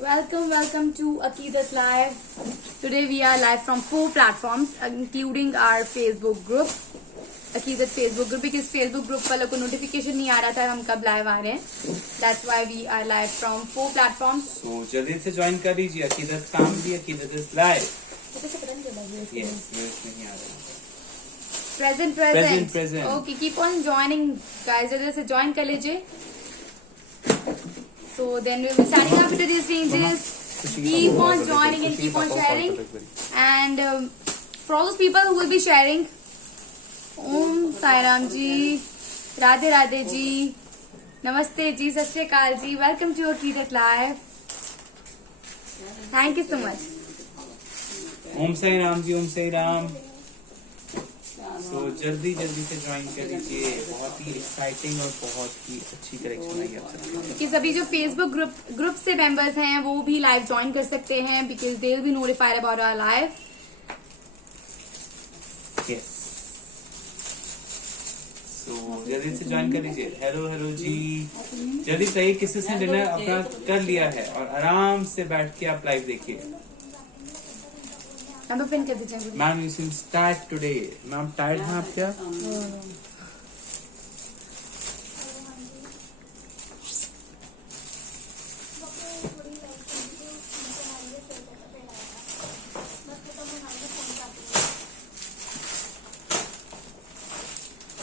Welcome to Aqidat Live. Today we are live from 4 platforms, including our Facebook group, Aqidat Facebook group, because Facebook group वालों को notification नहीं आ रहा था हम कब live आ रहे हैं. That's why we are live from 4 platforms. So जल्दी से join कर लीजिए. अकीदत काम भी अकीदत is live. Yes, नहीं आ रहा. Present. Okay, keep on joining, guys. जल्दी से join कर लीजिए. So then we'll be signing up to these changes. Keep on joining and keep on sharing. And for all those people who will be sharing, Om Sai Ram ji, Radhe Radhe ji, Namaste ji, Sat Shri Akal ji. Welcome to your Aqidat Live. Thank you so much. Om Sai Ram ji, Om Sai Ram. So जल्दी से join कर लीजिए. बहुत ही exciting और बहुत ही अच्छी collection आई आप सबके. कि सभी जो फेसबुक ग्रुप से मेंबर्स हैं वो भी लाइव ज्वाइन कर सकते हैं, because they will be notified about our live. Yes. So जल्दी से ज्वाइन कर लीजिए. हेलो जी. जल्दी बताइए किसी से डिनर अपना कर लिया है और आराम से बैठ के आप लाइव देखिए. नंबर पिन कर दीजिए. Ma'am you seem tired today. Ma'am tired हैं आप क्या?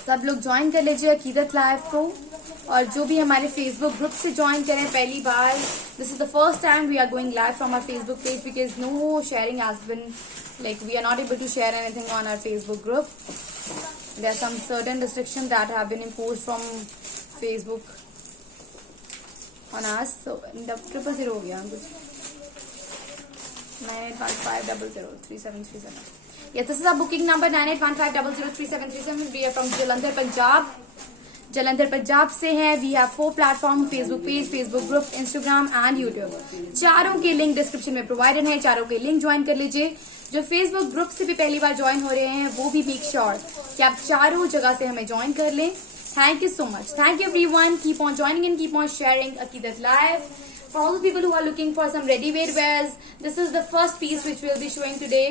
सब लोग ज्वाइन कर लीजिए अकीदत लाइव को. और जो भी हमारे फेसबुक ग्रुप से ज्वाइन करें पहली बार, this is the first time we are going live from our Facebook page, because no sharing has been, like we are not able to share anything on our Facebook group. There are some certain restrictions that have been imposed from Facebook on us. So 000 हो गया. 9815003737. Yes, this is our booking number 9815003737. We are from Jalandhar, Punjab. Jalandhar Punjab से हैं. We have 4 platform, Facebook page, Facebook group, Instagram and YouTube. चारों के link description में provided है. चारों के लिंक ज्वाइन कर लीजिए. जो फेसबुक ग्रुप से भी पहली बार ज्वाइन हो रहे हैं वो भी मेक श्योर कि आप चारों जगह से हमें ज्वाइन कर लें. Thank you so much. Thank you everyone. Keep on joining and keep on sharing अकीदत live. For all the people who are looking for some ready-made wears, this is the first piece which we'll be showing today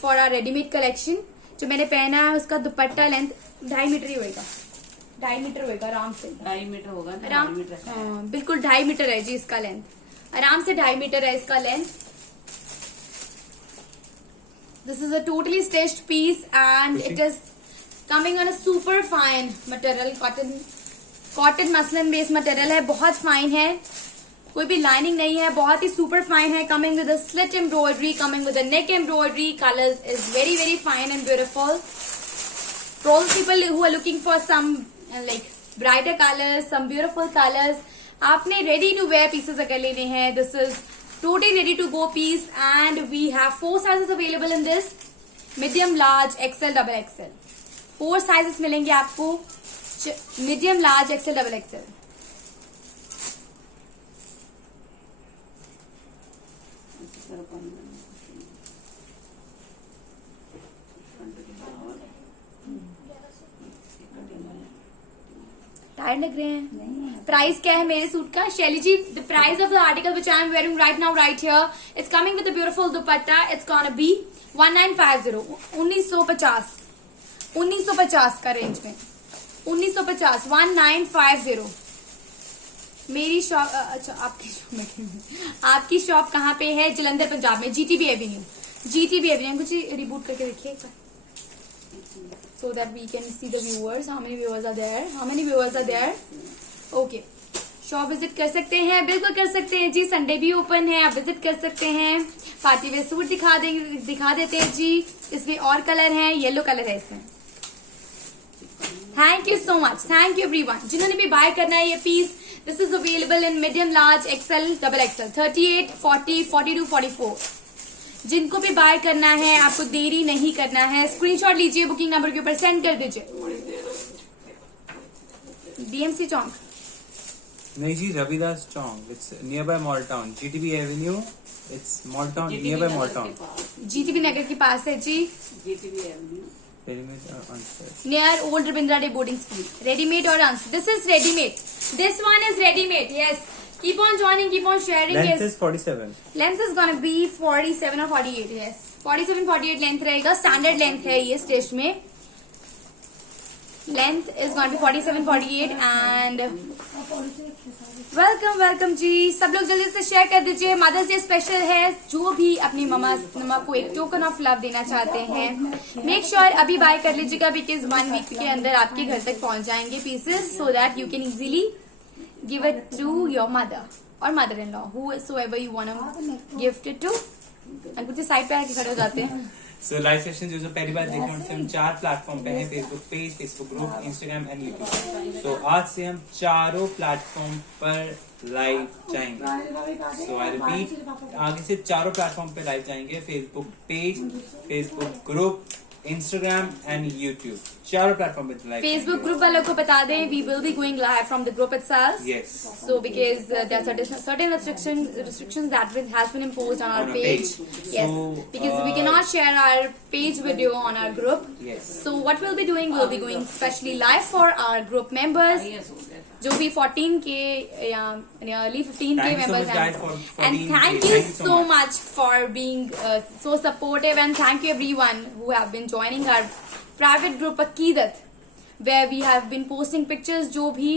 for our ready-made collection. जो मैंने पहना है उसका दुपट्टा length 2.5 metre ही होगा. 2.5 metre होगा आराम से. 2.5 मीटर होगा. आराम बिल्कुल 2.5 मीटर है जी इसका लेंथ. आराम से 2.5 मीटर है इसका length. This is a totally stitched piece and it is coming on a super fine material. Cotton muslin based material है. बहुत फाइन है. कोई भी लाइनिंग नहीं है. बहुत ही सुपर फाइन है. Coming with a slit embroidery, coming with a neck embroidery. Colors is very very fine and beautiful. For all people who are looking for some like brighter colors, some beautiful colors, आपने ready to wear pieces अगर लेने हैं, this is totally ready to go piece and we have 4 sizes available in this: medium, large, XL, double XL. 4 sizes मिलेंगे आपको. medium, large, XL, double XL. Tyre लग रहे हैं. Price क्या है मेरे सूट का Shaily ji? The price of the article which I am wearing right now right here, it's coming with the beautiful dupatta. It's gonna be 1950. 1950 का रेंज में. 1950 1950. मेरी शॉप, अच्छा आपकी शॉप कहाँ पे है? जलंधर पंजाब में, GTB एवेन्यू. GTB Avenue. कुछ रिबूट करके देखिए so that we can see the viewers. How many viewers are there? Okay. Shop visit कर सकते हैं. बिल्कुल कर सकते हैं जी. संडे भी ओपन है, आप विजिट कर सकते हैं. पार्टी वेयर सूट दिखा देते हैं जी. इसमें और कलर हैं. येलो कलर है इसमें. Thank you so much. Thank you everyone. जिन्होंने भी बाय करना है ये piece, this is available in medium, large, XL, double XL. 38, 40, 42, 44. जिनको भी बाय करना है आपको देरी नहीं करना है. स्क्रीनशॉट लीजिए, बुकिंग नंबर के ऊपर सेंड कर दीजिए. BMC चौक नहीं जी, रविदास चौक. It's near by mall town. GTB avenue. It's mall town, near by mall town. GTB Nagar के पास है जी. GTB avenue near old Rabindra Day boarding school. Ready made or unstitched? This is ready made. This one is ready made. Yes. Keep on joining, keep on sharing. Length Yes. is 47. Length is gonna be 47 or 48. Yes, 47-48 length रहेगा. Standard length है ये stage में. Length is gonna be 47-48 and welcome जी. सब लोग जल्दी से share कर दीजिए. मदर्स डे स्पेशल है. जो भी अपनी मम्मा को एक टोकन ऑफ लव देना चाहते हैं, मेक श्योर अभी बाय कर लीजिएगा, बिकॉज 1 वीक के अंदर आपके घर तक पहुंच जाएंगे pieces, so that you can easily give it to your mother और mother in law, whosoever you want to gift it to. कुछ साइड पे आके खड़े हो जाते हैं. सो लाइव सेशन जो पहली बार देख रहे हैं, हम 4 प्लेटफॉर्म पे हैं. Facebook page, Facebook group, Instagram and YouTube. तो आज से हम 4 प्लेटफॉर्म पर लाइव जाएंगे. सो आई रिपीट, आगे से 4 प्लेटफॉर्म पे लाइव जाएंगे. Facebook page, Facebook group, Instagram and YouTube. 4 platform पे लाइव. फेसबुक ग्रुप वालों को बता दें, we will be going live from the group itself. Yes. So because there are certain restrictions that has been imposed on our On our page. page. Yes, So, because we cannot share our page video on our group. Yes. So what we'll be doing, we'll be going specially live for our group members, yes, हो गया. जो भी 14K या nearly 15K Thank you so members much, guys, हैं. for And 14K. thank you so much for being so supportive, and thank you everyone who have been joining our private group Aqidat, where we have been posting pictures. जो भी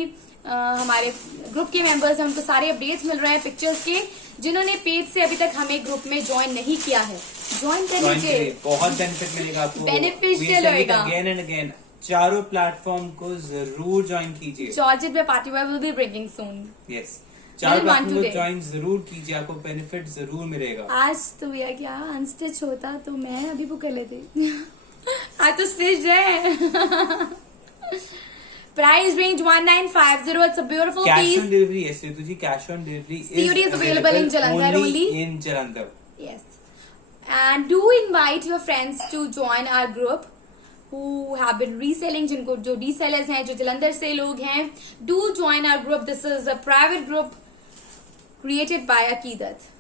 हमारे group के members हैं उनको सारे updates मिल रहे हैं pictures के. जिन्होंने पेज से अभी तक हमें ग्रुप में ज्वाइन नहीं किया है, ज्वाइन कर Join लीजिए. करिए, बहुत बेनिफिट मिलेगा आपको. Beneficial होएगा. अगेन एंड अगेन 4 प्लेटफॉर्म को जरूर ज्वाइन कीजिए. जॉर्जेट में party wear will be breaking soon. Yes, 4 Only 1-2 platform को days. ज्वाइन जरूर कीजिए, आपको बेनिफिट जरूर मिलेगा. आज तो भैया क्या अनस्टिच होता तो मैं अभी बुक कर लेती. आज तो स्टिच है. Price range 1950. It's a beautiful cash piece. On delivery. Yes तुझी cash on delivery COD is available in Jalandhar only. in Jalandhar. Yes. And do invite your friends to join our group who have been reselling, जिनको जो resellers हैं, जो जलंधर से लोग हैं. Do join our group. This is a private group created by Aqidat.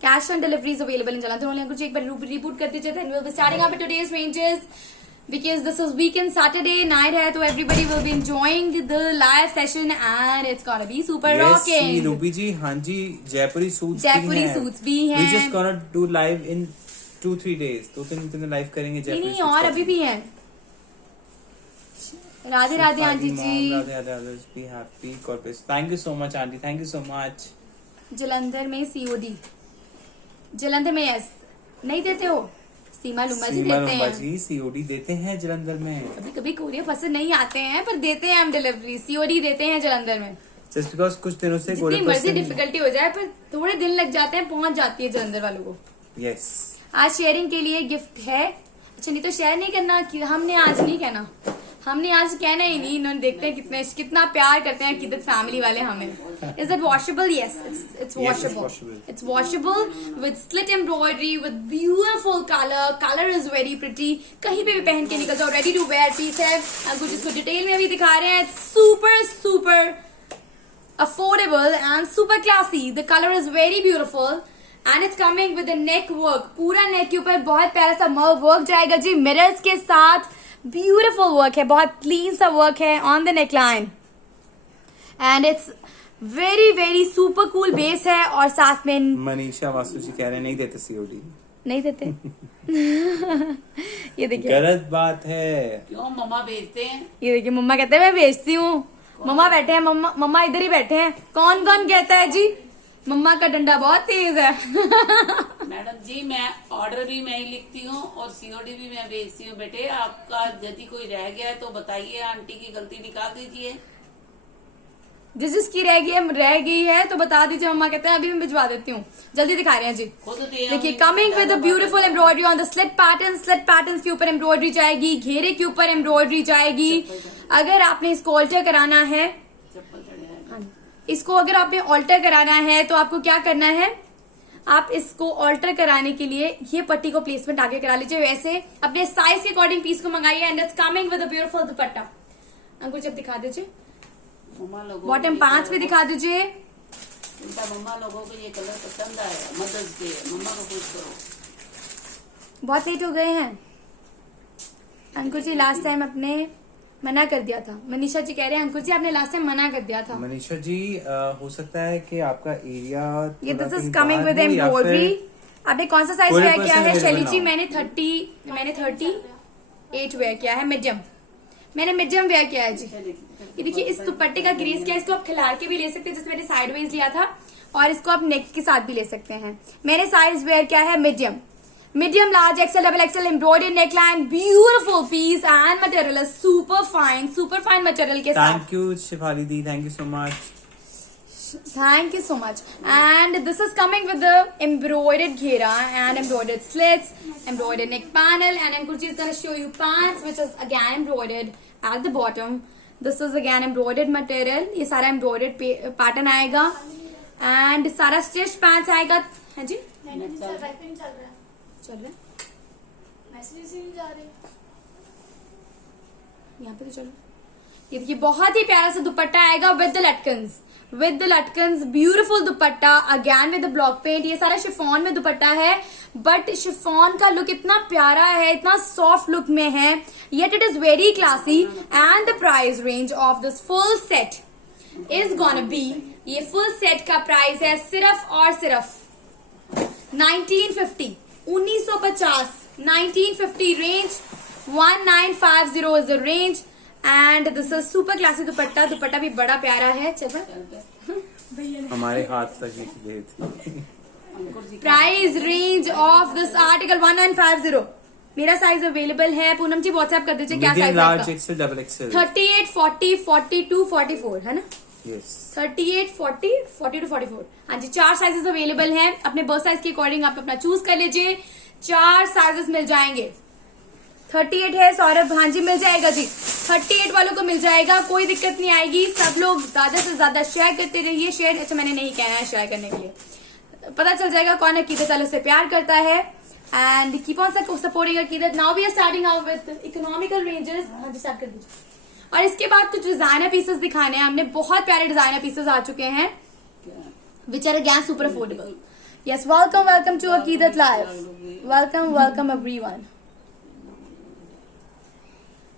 Cash on delivery is available in Jalandhar only. कुछ एक बार reboot कर दीजिए. Then we'll be starting up with today's ranges. Because this is weekend Saturday night है, तो everybody will be enjoying the live session and it's gonna be super rocking. Ruby ji, हाँ जी, जयपुरी suits जयपुरी suits भी हैं. We just gonna do live in 2-3 days. 2-3 दिन live करेंगे जयपुरी नहीं और अभी भी हैं. राधे राधे आंटी जी. Radhe Radhe. Be happy corporate. Thank you so much aunty, thank you so much. Jalandhar में COD. जलंधर में यस नहीं देते हो. सीमा लुम्बा जी देते हैं. जी COD देते हैं जलंधर में. कभी कभी कोरियर पसंद नहीं आते हैं, पर देते हैं हम डिलीवरी. COD देते हैं जलंधर में. जस्ट बिकॉज कुछ दिनों से जितनी मर्जी डिफिकल्टी हो जाए, पर थोड़े दिन लग जाते हैं, पहुंच जाती है जलंधर वालों को. यस. आज शेयरिंग के लिए गिफ्ट है. अच्छा नहीं तो शेयर नहीं करना. हमने आज नहीं कहना, हमने आज कहना ही नहीं. इन्होंने देखते हैं कितना प्यार करते हैं किदत फैमिली वाले हमें. Is it washable? Yes, it's washable. It's washable with slit embroidery with beautiful colour. Colour is very pretty. कहीं पे भी पहन के निकल जाओ. रेडी टू वेयर पीस है. कुछ इसको डिटेल में भी दिखा रहे हैं. Super affordable and super classy. The colour is very beautiful and it's coming with neck work. पूरा नेक के ऊपर बहुत प्यारा सा वर्क जाएगा जी, मिरर्स के साथ. ब्यूटिफुल वर्क है, बहुत क्लीन सा वर्क है on the neckline and it's very super cool base है. और साथ में मनीषा वासु जी कह रहे हैं नहीं देते COD. नहीं देते. ये देखिए, गलत बात है. क्यों मम्मा भेजते हैं? ये देखिए, मम्मा कहते हैं मैं बेचती हूँ. मम्मा बैठे हैं, मम्मा इधर ही बैठे हैं. कौन कौन कहता है जी? मम्मा का डंडा बहुत तेज है. मैडम जी, मैं ऑर्डर भी मैं ही लिखती हूँ और COD भी मैं भेजती हूँ. बेटे आपका यदि कोई रह गया है तो बताइए, आंटी की गलती निकाल दीजिए. जिसकी रह गई है तो बता दीजिए. मम्मा कहते हैं अभी मैं भिजवा देती हूँ. जल्दी दिखा रहे हैं जी. खुद देखिए, coming with a beautiful embroidery on the slit pattern. Slit pattern के ऊपर एम्ब्रॉयडरी जाएगी, घेरे के ऊपर एम्ब्रॉयडरी जाएगी. अगर आपने इसको ऑल्टर कराना है, चप्पल चढ़े इसको अगर आपने ऑल्टर कराना है तो आपको क्या करना है, आप इसको ऑल्टर कराने के लिए ये पट्टी को प्लेसमेंट आगे करा लीजिए. वैसे अपने साइज के अकॉर्डिंग पीस को मंगाइए and it's coming with a beautiful dupatta. Ankur जब दिखा दीजिए, मम्मा लोगों बॉटम 5 पे दिखा दीजिए. इनका मम्मा लोगों को ये कलर पसंद आया. मदर्स डे मम्मा को खुश करो. बहुत लेट हो गए हैं अंकुर जी. लास्ट टाइम अपने मना कर दिया था। मनीषा जी कह रहे हैं अंकुर जी आपने लास्ट टाइम मना कर दिया था। मनीषा जी हो सकता है कि आपका एरिया ये this is coming with embroidery. आपने कौन सा साइज वेयर किया है? शैली जी मैंने 38 वेयर किया है, मीडियम। मैंने मीडियम वेयर किया है जी। ये देखिए इस दुपट्टे का ग्रेस क्या है, इसको आप खिलार के भी ले सकते हैं जैसे मैंने साइड वेज लिया था, और इसको आप नेक के साथ भी ले सकते हैं। मैंने साइज वेयर किया है medium, medium large XL double XL embroidered neckline, beautiful piece and material is super fine material के साथ। थैंक यू शिफाली दी, thank you so much. Thank you so much. And this is coming with the embroidered ghera and embroidered slits, embroidered neck panel, and Ankurji is going to show you pants which is again embroidered at the bottom. This is again embroidered material. ये सारा embroidered pattern आएगा and सारा stitched pants आएगा। हाँ जी चल रहा है message से जा रहे यहाँ पे तो चलो। ये देखिए बहुत ही प्यारा सा दुपट्टा आएगा विद द लटकन्स, beautiful dupatta again with the block paint. ये सारा शिफॉन में दुपट्टा है, बट शिफॉन का लुक इतना प्यारा है, इतना सॉफ्ट लुक में है, yet it is very classy. And the price range of this full set is gonna B, ये फुल सेट का प्राइस है सिर्फ और सिर्फ 1950 1950 range, 1950 is the range. And this is super classy दुपट्टा भी बड़ा प्यारा है। चल हमारे हाथ तक ये price range of this article 1950। मेरा साइज अवेलेबल है। पूनम जी व्हाट्सएप कर दीजिए क्या size large XL double XL 38 40 42 44 है ना? यस 38 40 42 44। हाँ जी 4 साइजेस अवेलेबल हैं। अपने बर्थ साइज के अकॉर्डिंग आप अपना चूज कर लीजिए। 4 साइजेस मिल जाएंगे। 38 है सौरभ, हाँ जी मिल जाएगा जी, 38 वालों को मिल जाएगा, कोई दिक्कत नहीं आएगी। सब लोग ज्यादा से ज्यादा शेयर करते रहिए। शेयर अच्छा मैंने नहीं कहना है शेयर करने के लिए, पता चल जाएगा कौन अकीदत अल्लाह से प्यार करता है। And keep on supporting Aqeedat. Now we are starting out with economical ranges. हाँ जी स्टार्ट कर दीजिए। और इसके बाद कुछ डिजाइनर पीसेस दिखाने हैं हमने। बहुत प्यारे डिजाइनर पीसेस आ चुके हैं which are again super affordable. Yes welcome to Aqidat live. Welcome everyone.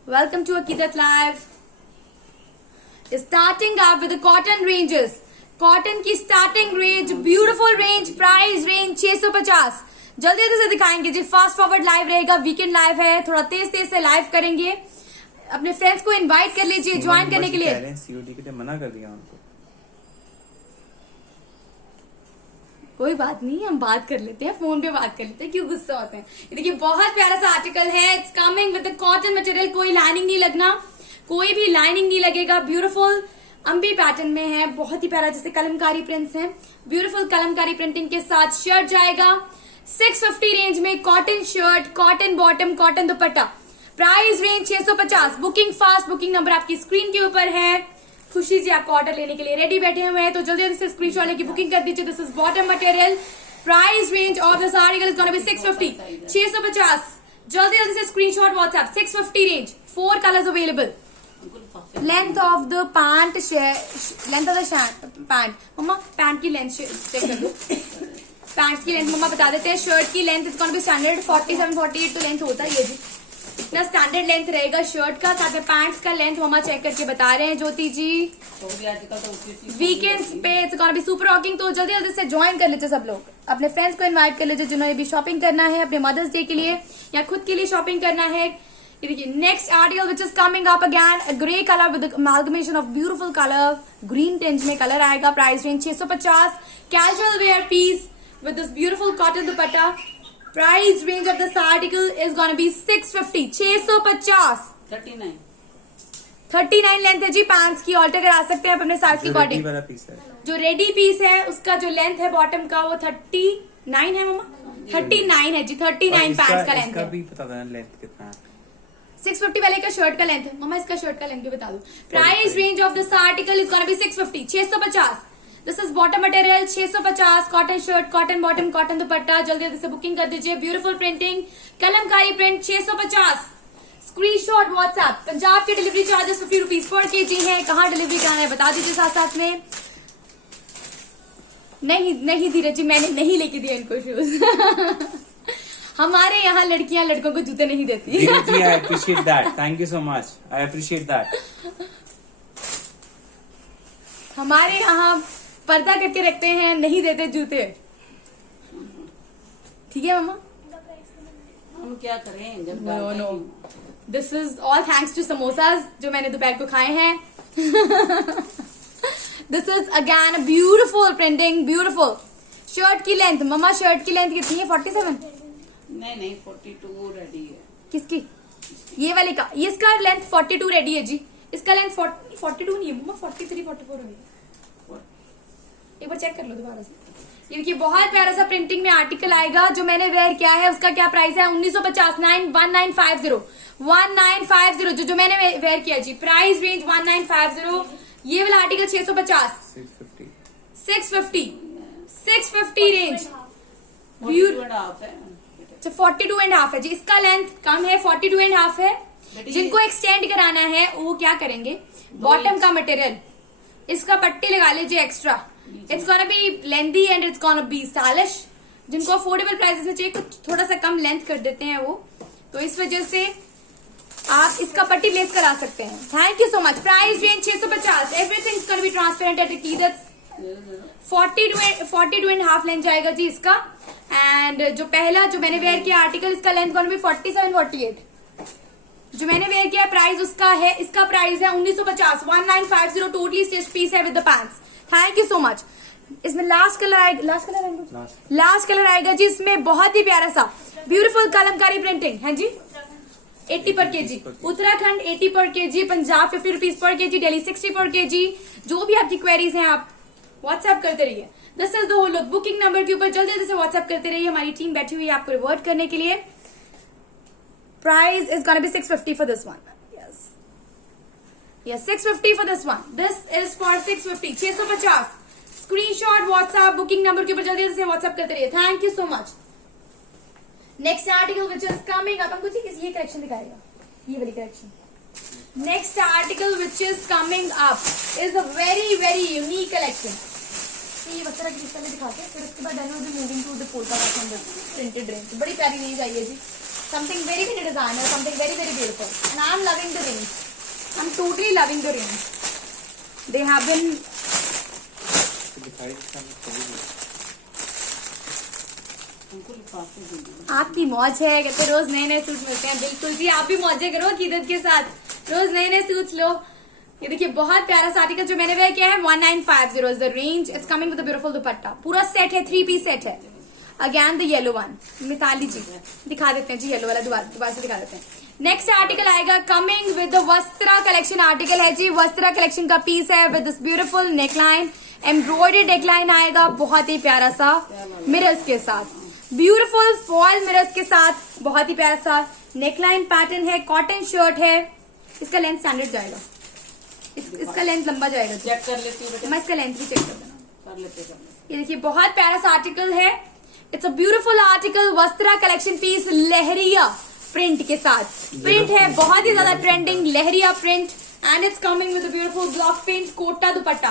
Welcome to Aqidat Live. Starting up with the cotton ranges. Cotton की starting range, beautiful range, price range 650। जल्दी से दिखाएंगे जी, फास्ट फॉरवर्ड लाइव रहेगा, weekend live है, थोड़ा तेज से live करेंगे। अपने फ्रेंड्स को इनवाइट कर लीजिए ज्वाइन करने के लिए। सीओडी के लिए मना कर दिया उनको। कोई बात नहीं, हम बात कर लेते हैं, फोन पे बात कर लेते हैं, क्यों गुस्सा होते हैं। ये देखिए बहुत प्यारा सा आर्टिकल है। It's coming with the cotton material. कोई लाइनिंग नहीं लगना, कोई भी लाइनिंग नहीं लगेगा। ब्यूटीफुल अम्बी पैटर्न में है, बहुत ही प्यारा, जैसे कलमकारी प्रिंट्स हैं। ब्यूटीफुल कलमकारी प्रिंटिंग के साथ शर्ट जाएगा 650 रेंज में। Cotton shirt, cotton bottom, cotton दुपट्टा, price range 650। Booking fast, booking number आपकी स्क्रीन के ऊपर है। खुशी जी आपको ऑर्डर लेने के लिए रेडी बैठे हुए हैं, तो जल्दी से स्क्रीनशॉट लेके बुकिंग कर दीजिए। This is bottom material. Price range of this article is gonna be 650, 650। जल्दी से screenshot WhatsApp. 650 range, 4 colours available. Length of the pant, length of the pant, मम्मा पैंट की लेंथ चेक कर दो। पैंट की लेंथ मम्मा बता देते हैं। शर्ट की length is gonna B standard 47 48 तो लेंथ होता है ये जी, इतना स्टैंडर्ड लेंथ रहेगा शर्ट का। साथ में पैंट्स का लेंथ मम्मा चेक करके बता रहे हैं ज्योति जी। वीकेंड्स पे it's gonna be super rocking. तो जल्दी से ज्वाइन कर लीजिए सब लोग, अपने फ्रेंड्स को इनवाइट कर लीजिए जिन्होंने भी शॉपिंग करना है अपने मदर्स डे के लिए या खुद के लिए शॉपिंग करना है। ये देखिए next article which is coming up again, a grey colour with amalgamation of beautiful colour, green tinge में कलर आएगा। Price range 650। Casual wear peace with this beautiful cotton dupatta. Price range of this article is gonna be 650, 650। 39 length है जी। Pants की alter करा सकते हैं अपने size के according. जो रेडी पीस है उसका जो लेंथ है बॉटम का वो 39 है मम्मा, 39 है जी। 39 पैंट्स का लेंथ है। भी पता था लेंथ कितना है। 650 वाले का शर्ट का लेंथ है मम्मा, इसका शर्ट का लेंथ भी बता दो। Price range of this article is gonna be 650, 650। This is bottom material 650। Cotton shirt, cotton bottom, cotton dupatta. जल्दी से बुकिंग कर दीजिए। Beautiful printing, kalamkari print 650। Screenshot WhatsApp. Punjab के delivery charges 50 rupees per KG है। कहाँ डिलीवरी कराना है बता दीजिए साथ में। नहीं धीरज जी, मैंने नहीं लेके दिया इनको शूज। हमारे यहाँ लड़कियां लड़कों को जूते नहीं देती। Seriously, I appreciate that. Thank you so much. I appreciate that. हमारे यहाँ पर्दा करके रखते हैं, नहीं देते जूते। ठीक है मम्मा? हम क्या करें जब नो डालते नो, ही। This is all thanks to samosas जो मैंने दोपहर को खाए हैं। This is again beautiful printing, beautiful. Shirt की लेंथ, मम्मा शर्ट की लेंथ कितनी है? 47? नहीं 42 रेडी है। किसकी? ये वाले का? ये इसका लेंथ 42 रेडी है जी। इसका लेंथ 42 नहीं है मम्मा, 43 44 है। एक बार चेक कर लो दोबारा से। ये देखिए बहुत प्यारा सा प्रिंटिंग में आर्टिकल आएगा जो मैंने वेयर किया है। उसका क्या प्राइस है? 1950, 1950 जो मैंने वेयर किया जी। Price range 1950। ये वाला आर्टिकल 650, 650 रेंज। 42.5 है। तो 42.5 है जी। इसका लेंथ कम है, 42.5 है। जिनको एक्सटेंड कराना है वो क्या करेंगे? बॉटम का मटेरियल, इसका पट्टी लगा लीजिए extra. It's gonna B lengthy and it's gonna B stylish. जिनको अफोर्डेबल प्राइसेस में चाहिए कुछ थोड़ा सा कम लेंथ कर देते हैं वो, तो इस वजह से आप इसका पट्टी प्लेस करा सकते हैं। Thank you so much. Price range 650। Everything is gonna be transparent at Aqidat. 42.5 length जाएगा जी इसका। एंड जो पहला जो मैंने वेयर किया आर्टिकल, इसका लेंथ गोना बी 47 48। जो मैंने वेयर किया प्राइस उसका है, इसका प्राइस है 1950, 1950। टोटली स्टिच पीस है with the pants. Thank you so much. इसमें लास्ट कलर आएगा, लास्ट कलर आएगा जी। इसमें बहुत ही प्यारा सा ब्यूटीफुल कलमकारी प्रिंटिंग है जी। 80 पर केजी। उत्तराखंड 80 पर KG, Punjab 50 rupees per KG, Delhi 60 पर केजी। जो भी आपकी क्वेरीज हैं आप व्हाट्सएप करते रहिए। This is the whole look. Booking number के ऊपर जल्दी जल्दी से व्हाट्सएप करते रहिए। हमारी टीम बैठी हुई है आपको रिवर्ट करने के लिए। Price is gonna be 650 for this one. Yes, 650 for this one. This is for 650, 650. Screenshot WhatsApp booking number के ऊपर जल्दी से व्हाट्सएप करते रहिए। Thank you so much. Next article which is coming up, हमको किस ये कलेक्शन दिखाएगा, ये वाली collection. Next article which is coming up is a very very unique collection. ये बच्चा की पहले दिखाते हैं, फिर उसके बाद then will be moving to the polka printed range. बड़ी प्यारी रेंज आई है जी। Something very very designer, something very very beautiful and I am loving the range. I'm totally loving the range. They have been. आपकी मौज है, कहते रोज नए नए सूट मिलते हैं। बिल्कुल जी, आप भी मौजे करो अकीदत के साथ, रोज नए नए सूट्स लो। ये देखिए बहुत प्यारा सा आर्टिकल जो मैंने वेयर किया है। 1950 is the range. It's coming with beautiful dupatta. पूरा सेट है, 3 पीस सेट है। Again the yellow one. Mitali ji दिखा देते हैं जी, येलो वाला दोबारा से दिखा देते हैं। नेक्स्ट आर्टिकल आएगा coming with the Vastra collection article है जी। वस्त्रा कलेक्शन का पीस है with this beautiful neckline, embroidered neckline आएगा बहुत ही प्यारा सा मिरर्स के साथ। ब्यूटीफुल फॉल मिरर्स के साथ बहुत ही प्यारा सा नेकलाइन पैटर्न है। कॉटन शर्ट है। इसका लेंथ स्टैंडर्ड जाएगा, इसका लेंथ लंबा जाएगा। चेक कर लेती हूँ, मैं इसका लेंथ भी चेक कर देना। कर लेते। ये देखिए बहुत प्यारा सा आर्टिकल है। It's a beautiful article. Vastra collection piece leheriya print के साथ। प्रिंट है बहुत ही ज्यादा trending, leheriya print and it's coming with beautiful block print Kota dupatta.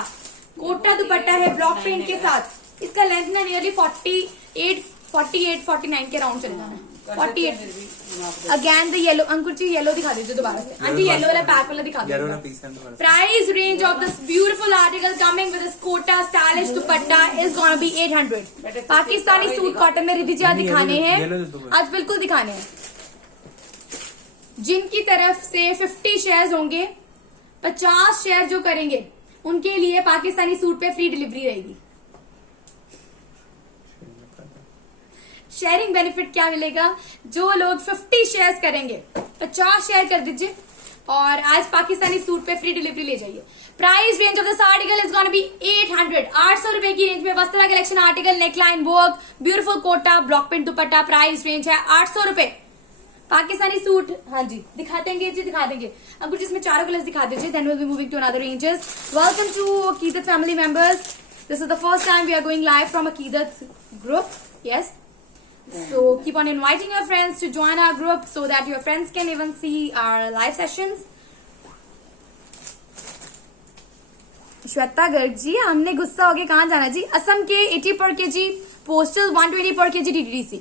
Kota dupatta है ब्लॉक प्रिंट के साथ। इसका लेंथ ना नियरली 48-49 के राउंड चल जाना है। 48। Again the yellow. Ankur ji yellow दिखा दीजिए दोबारा से। आंटी येलो वाला पैक वाला दिखा दीजिए। Price range of this beautiful article coming with this Kota stylish dupatta is gonna be 800। Pakistani suit cotton में रिद्धि जी आज दिखाने हैं, आज बिल्कुल दिखाने हैं। जिनकी तरफ से 50 शेयर्स होंगे, 50 शेयर जो करेंगे उनके लिए पाकिस्तानी सूट पे फ्री डिलीवरी रहेगी। शेयरिंग बेनिफिट क्या मिलेगा? जो लोग 50 शेयर्स करेंगे, 50 शेयर कर दीजिए और आज पाकिस्तानी सूट पे फ्री डिलीवरी ले जाइए। Price range of this article is gonna be 800। 800 रुपए की रेंज में Vastra collection article, neckline work, beautiful Kota, block print dupatta. Price range है 800 रुपए। पाकिस्तानी सूट हाँ जी दिखा देंगे जी, दिखा देंगे। अब जिसमें चारों कलर्स दिखा दीजिए, then will be moving to another ranges. Welcome to Aqeedat family members. This is the first time we are going live from Aqeedat group. Yes, so keep on inviting your friends to join our group so that your friends can even see our live sessions. Shweta Garg ji, हमने गुस्सा हो गए, कहाँ जाना जी? असम के 80 पर KG postal, 120 पर KG DDDC।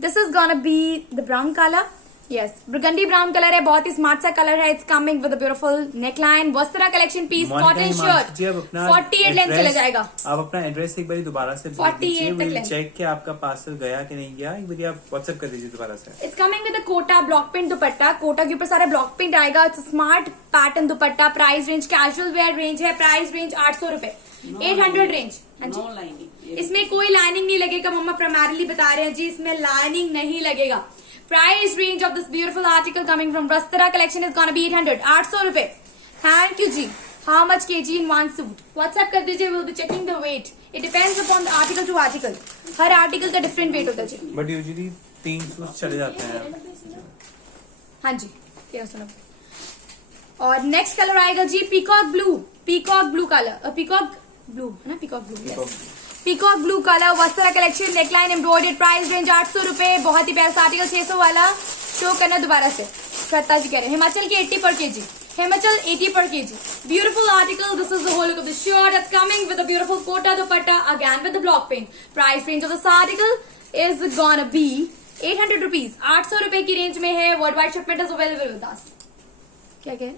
This is gonna be the brown colour, yes burgundy brown colour है, बहुत ही स्मार्ट सा कलर है. It's coming with beautiful neckline. Vastra collection piece cotton shirt 48 length चला जाएगा. आप अपना एड्रेस एक बार दोबारा से 48 तक लेंथ. चेक कि आपका पार्सल गया कि नहीं गया. एक बार आप व्हाट्सएप कर दीजिए दोबारा से. It's coming with Kota block print dupatta. Kota के ऊपर सारा ब्लॉक प्रिंट आएगा. It's smart pattern dupatta. Price range casual wear range है. प्राइस रेंज 800 रुपए, 800 रेंज. No lining. इसमें कोई लाइनिंग नहीं लगेगा. मम्मा प्राइमरली बता रहे हैं जी, इसमें लाइनिंग नहीं लगेगा. Price range of this beautiful article coming from Vastara collection is gonna be 800, 800 रुपए. Thank you ji. How much kg in one suit? WhatsApp कर दीजिए. We'll be checking the weight. It depends upon the article to article. Her article का different weight होता है जी. But usually 3 suit चले जाते हैं. हाँ जी, क्या सुनो. और नेक्स्ट कलर आएगा जी peacock blue. Peacock blue colour, peacock blue है ना, peacock blue. Peacock blue colour. Vastra collection neckline embroidered. Price range 800 रुपए. बहुत ही प्यारा आर्टिकल. 600 वाला शो करना दोबारा से. श्वेता जी कह रहे हैं हिमाचल की 80 पर केजी. हिमाचल 80 पर KG. Beautiful article. This is the whole look of the shirt. It's coming with a beautiful Kota dupatta again with the block print. Price range of this article is gonna be 800 rupees. 800 रुपए की range में है. World wide shipment is available with us. क्या कह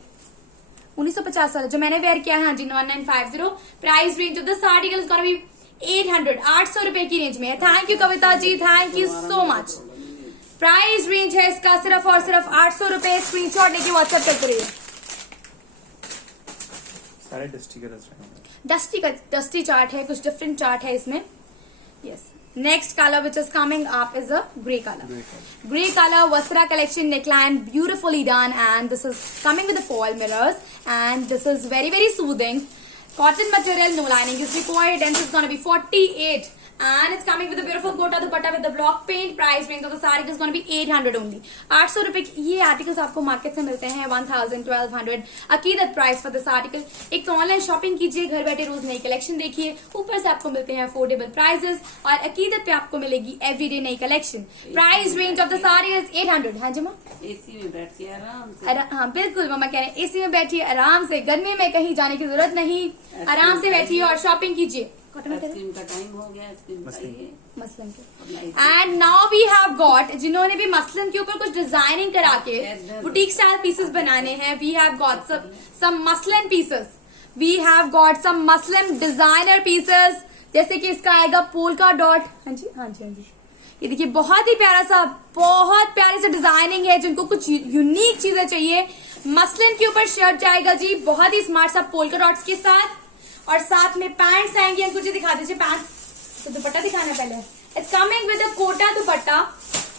1950 वाला जो मैंने wear किया है. हाँ जी 1950. Price range of this article is gonna be 800, 800 रुपए की रेंज में है. Thank you Kavita ji, thank you so much. Price range है इसका सिर्फ और सिर्फ 800 रुपए. स्क्रीनशॉट लेके व्हाट्सएप करते रहिए. सारे डस्टी चार्ट है, कुछ डिफरेंट चार्ट है इसमें. Yes. Next colour which is coming up is a grey colour. Grey colour. Vastra collection neckline beautifully done and this is coming with foil mirrors and this is very very soothing. Cotton material, no lining is required, and it's gonna be 48, and it's coming with a beautiful kota dupatta with the block paint. Price range of the saree is gonna be 800 only. 800 रुपए. ये articles आपको market से मिलते हैं 1000, 1200. अकीदत price for this article. एक तो online shopping कीजिए, घर बैठे रोज नई कलेक्शन देखिए. ऊपर से आपको मिलते हैं अफोर्डेबल प्राइसेस और अकीदत पे आपको मिलेगी एवरीडे नई collection. Price range of the सारी इज 800. हाँ जी माँ, एसी में बैठिए आराम से. हाँ बिल्कुल मम्मा कह रहे हैं एसी में बैठिए आराम से. गर्मी में कहीं जाने की जरूरत नहीं. आराम से बैठिए और शॉपिंग कीजिए. आइसक्रीम का टाइम हो गया. आइसक्रीम खाइए मसलन के. And now we have got, जिन्होंने भी मसलन के ऊपर कुछ डिजाइनिंग करा के बुटीक स्टाइल पीसेस बनाने हैं, we have got some muslin pieces. We have got some muslin designer pieces. जैसे कि इसका आएगा पोल्का डॉट. हाँ जी हाँ जी हाँ जी. ये देखिए बहुत ही प्यारा सा, बहुत प्यारी सा डिजाइनिंग है. जिनको कुछ यूनिक चीजें चाहिए, मसलन के ऊपर शर्ट जाएगा जी बहुत ही स्मार्ट सा पोल्का डॉट्स के साथ. और साथ में पैंट्स आएंगे. अंकुर जी दिखा दीजिए पैंट्स. तो दुपट्टा दिखाना पहले. It's coming with a Kota dupatta.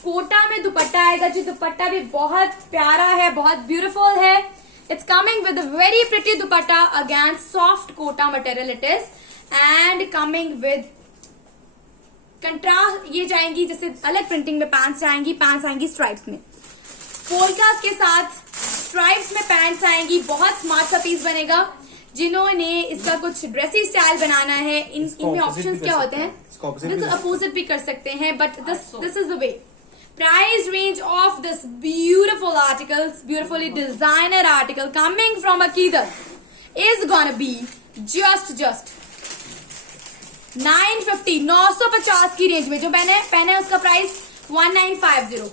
Kota में दुपट्टा आएगा जी. दुपट्टा भी बहुत प्यारा है, बहुत ब्यूटीफुल है. It's coming with a very pretty dupatta again soft Kota material it is. And coming with contrast. ये जाएंगी जैसे अलग प्रिंटिंग में पैंट्स जाएंगी. पैंट्स आएंगी स्ट्राइप्स में. पोल्कास के साथ स्ट्राइप्स में पैंट्स आएंगी. बहुत स्मार्ट सा पीस बनेगा. जिन्होंने इसका कुछ ड्रेसी स्टाइल बनाना है, इनमें ऑप्शंस क्या होते हैं? बिल्कुल अपोजिट भी कर सकते हैं. But this is the way. Price range of this beautiful articles, beautifully designer article coming from अकीदत इज गोना बी जस्ट 950, 950 की रेंज में. जो मैंने पहना है उसका प्राइस 1950.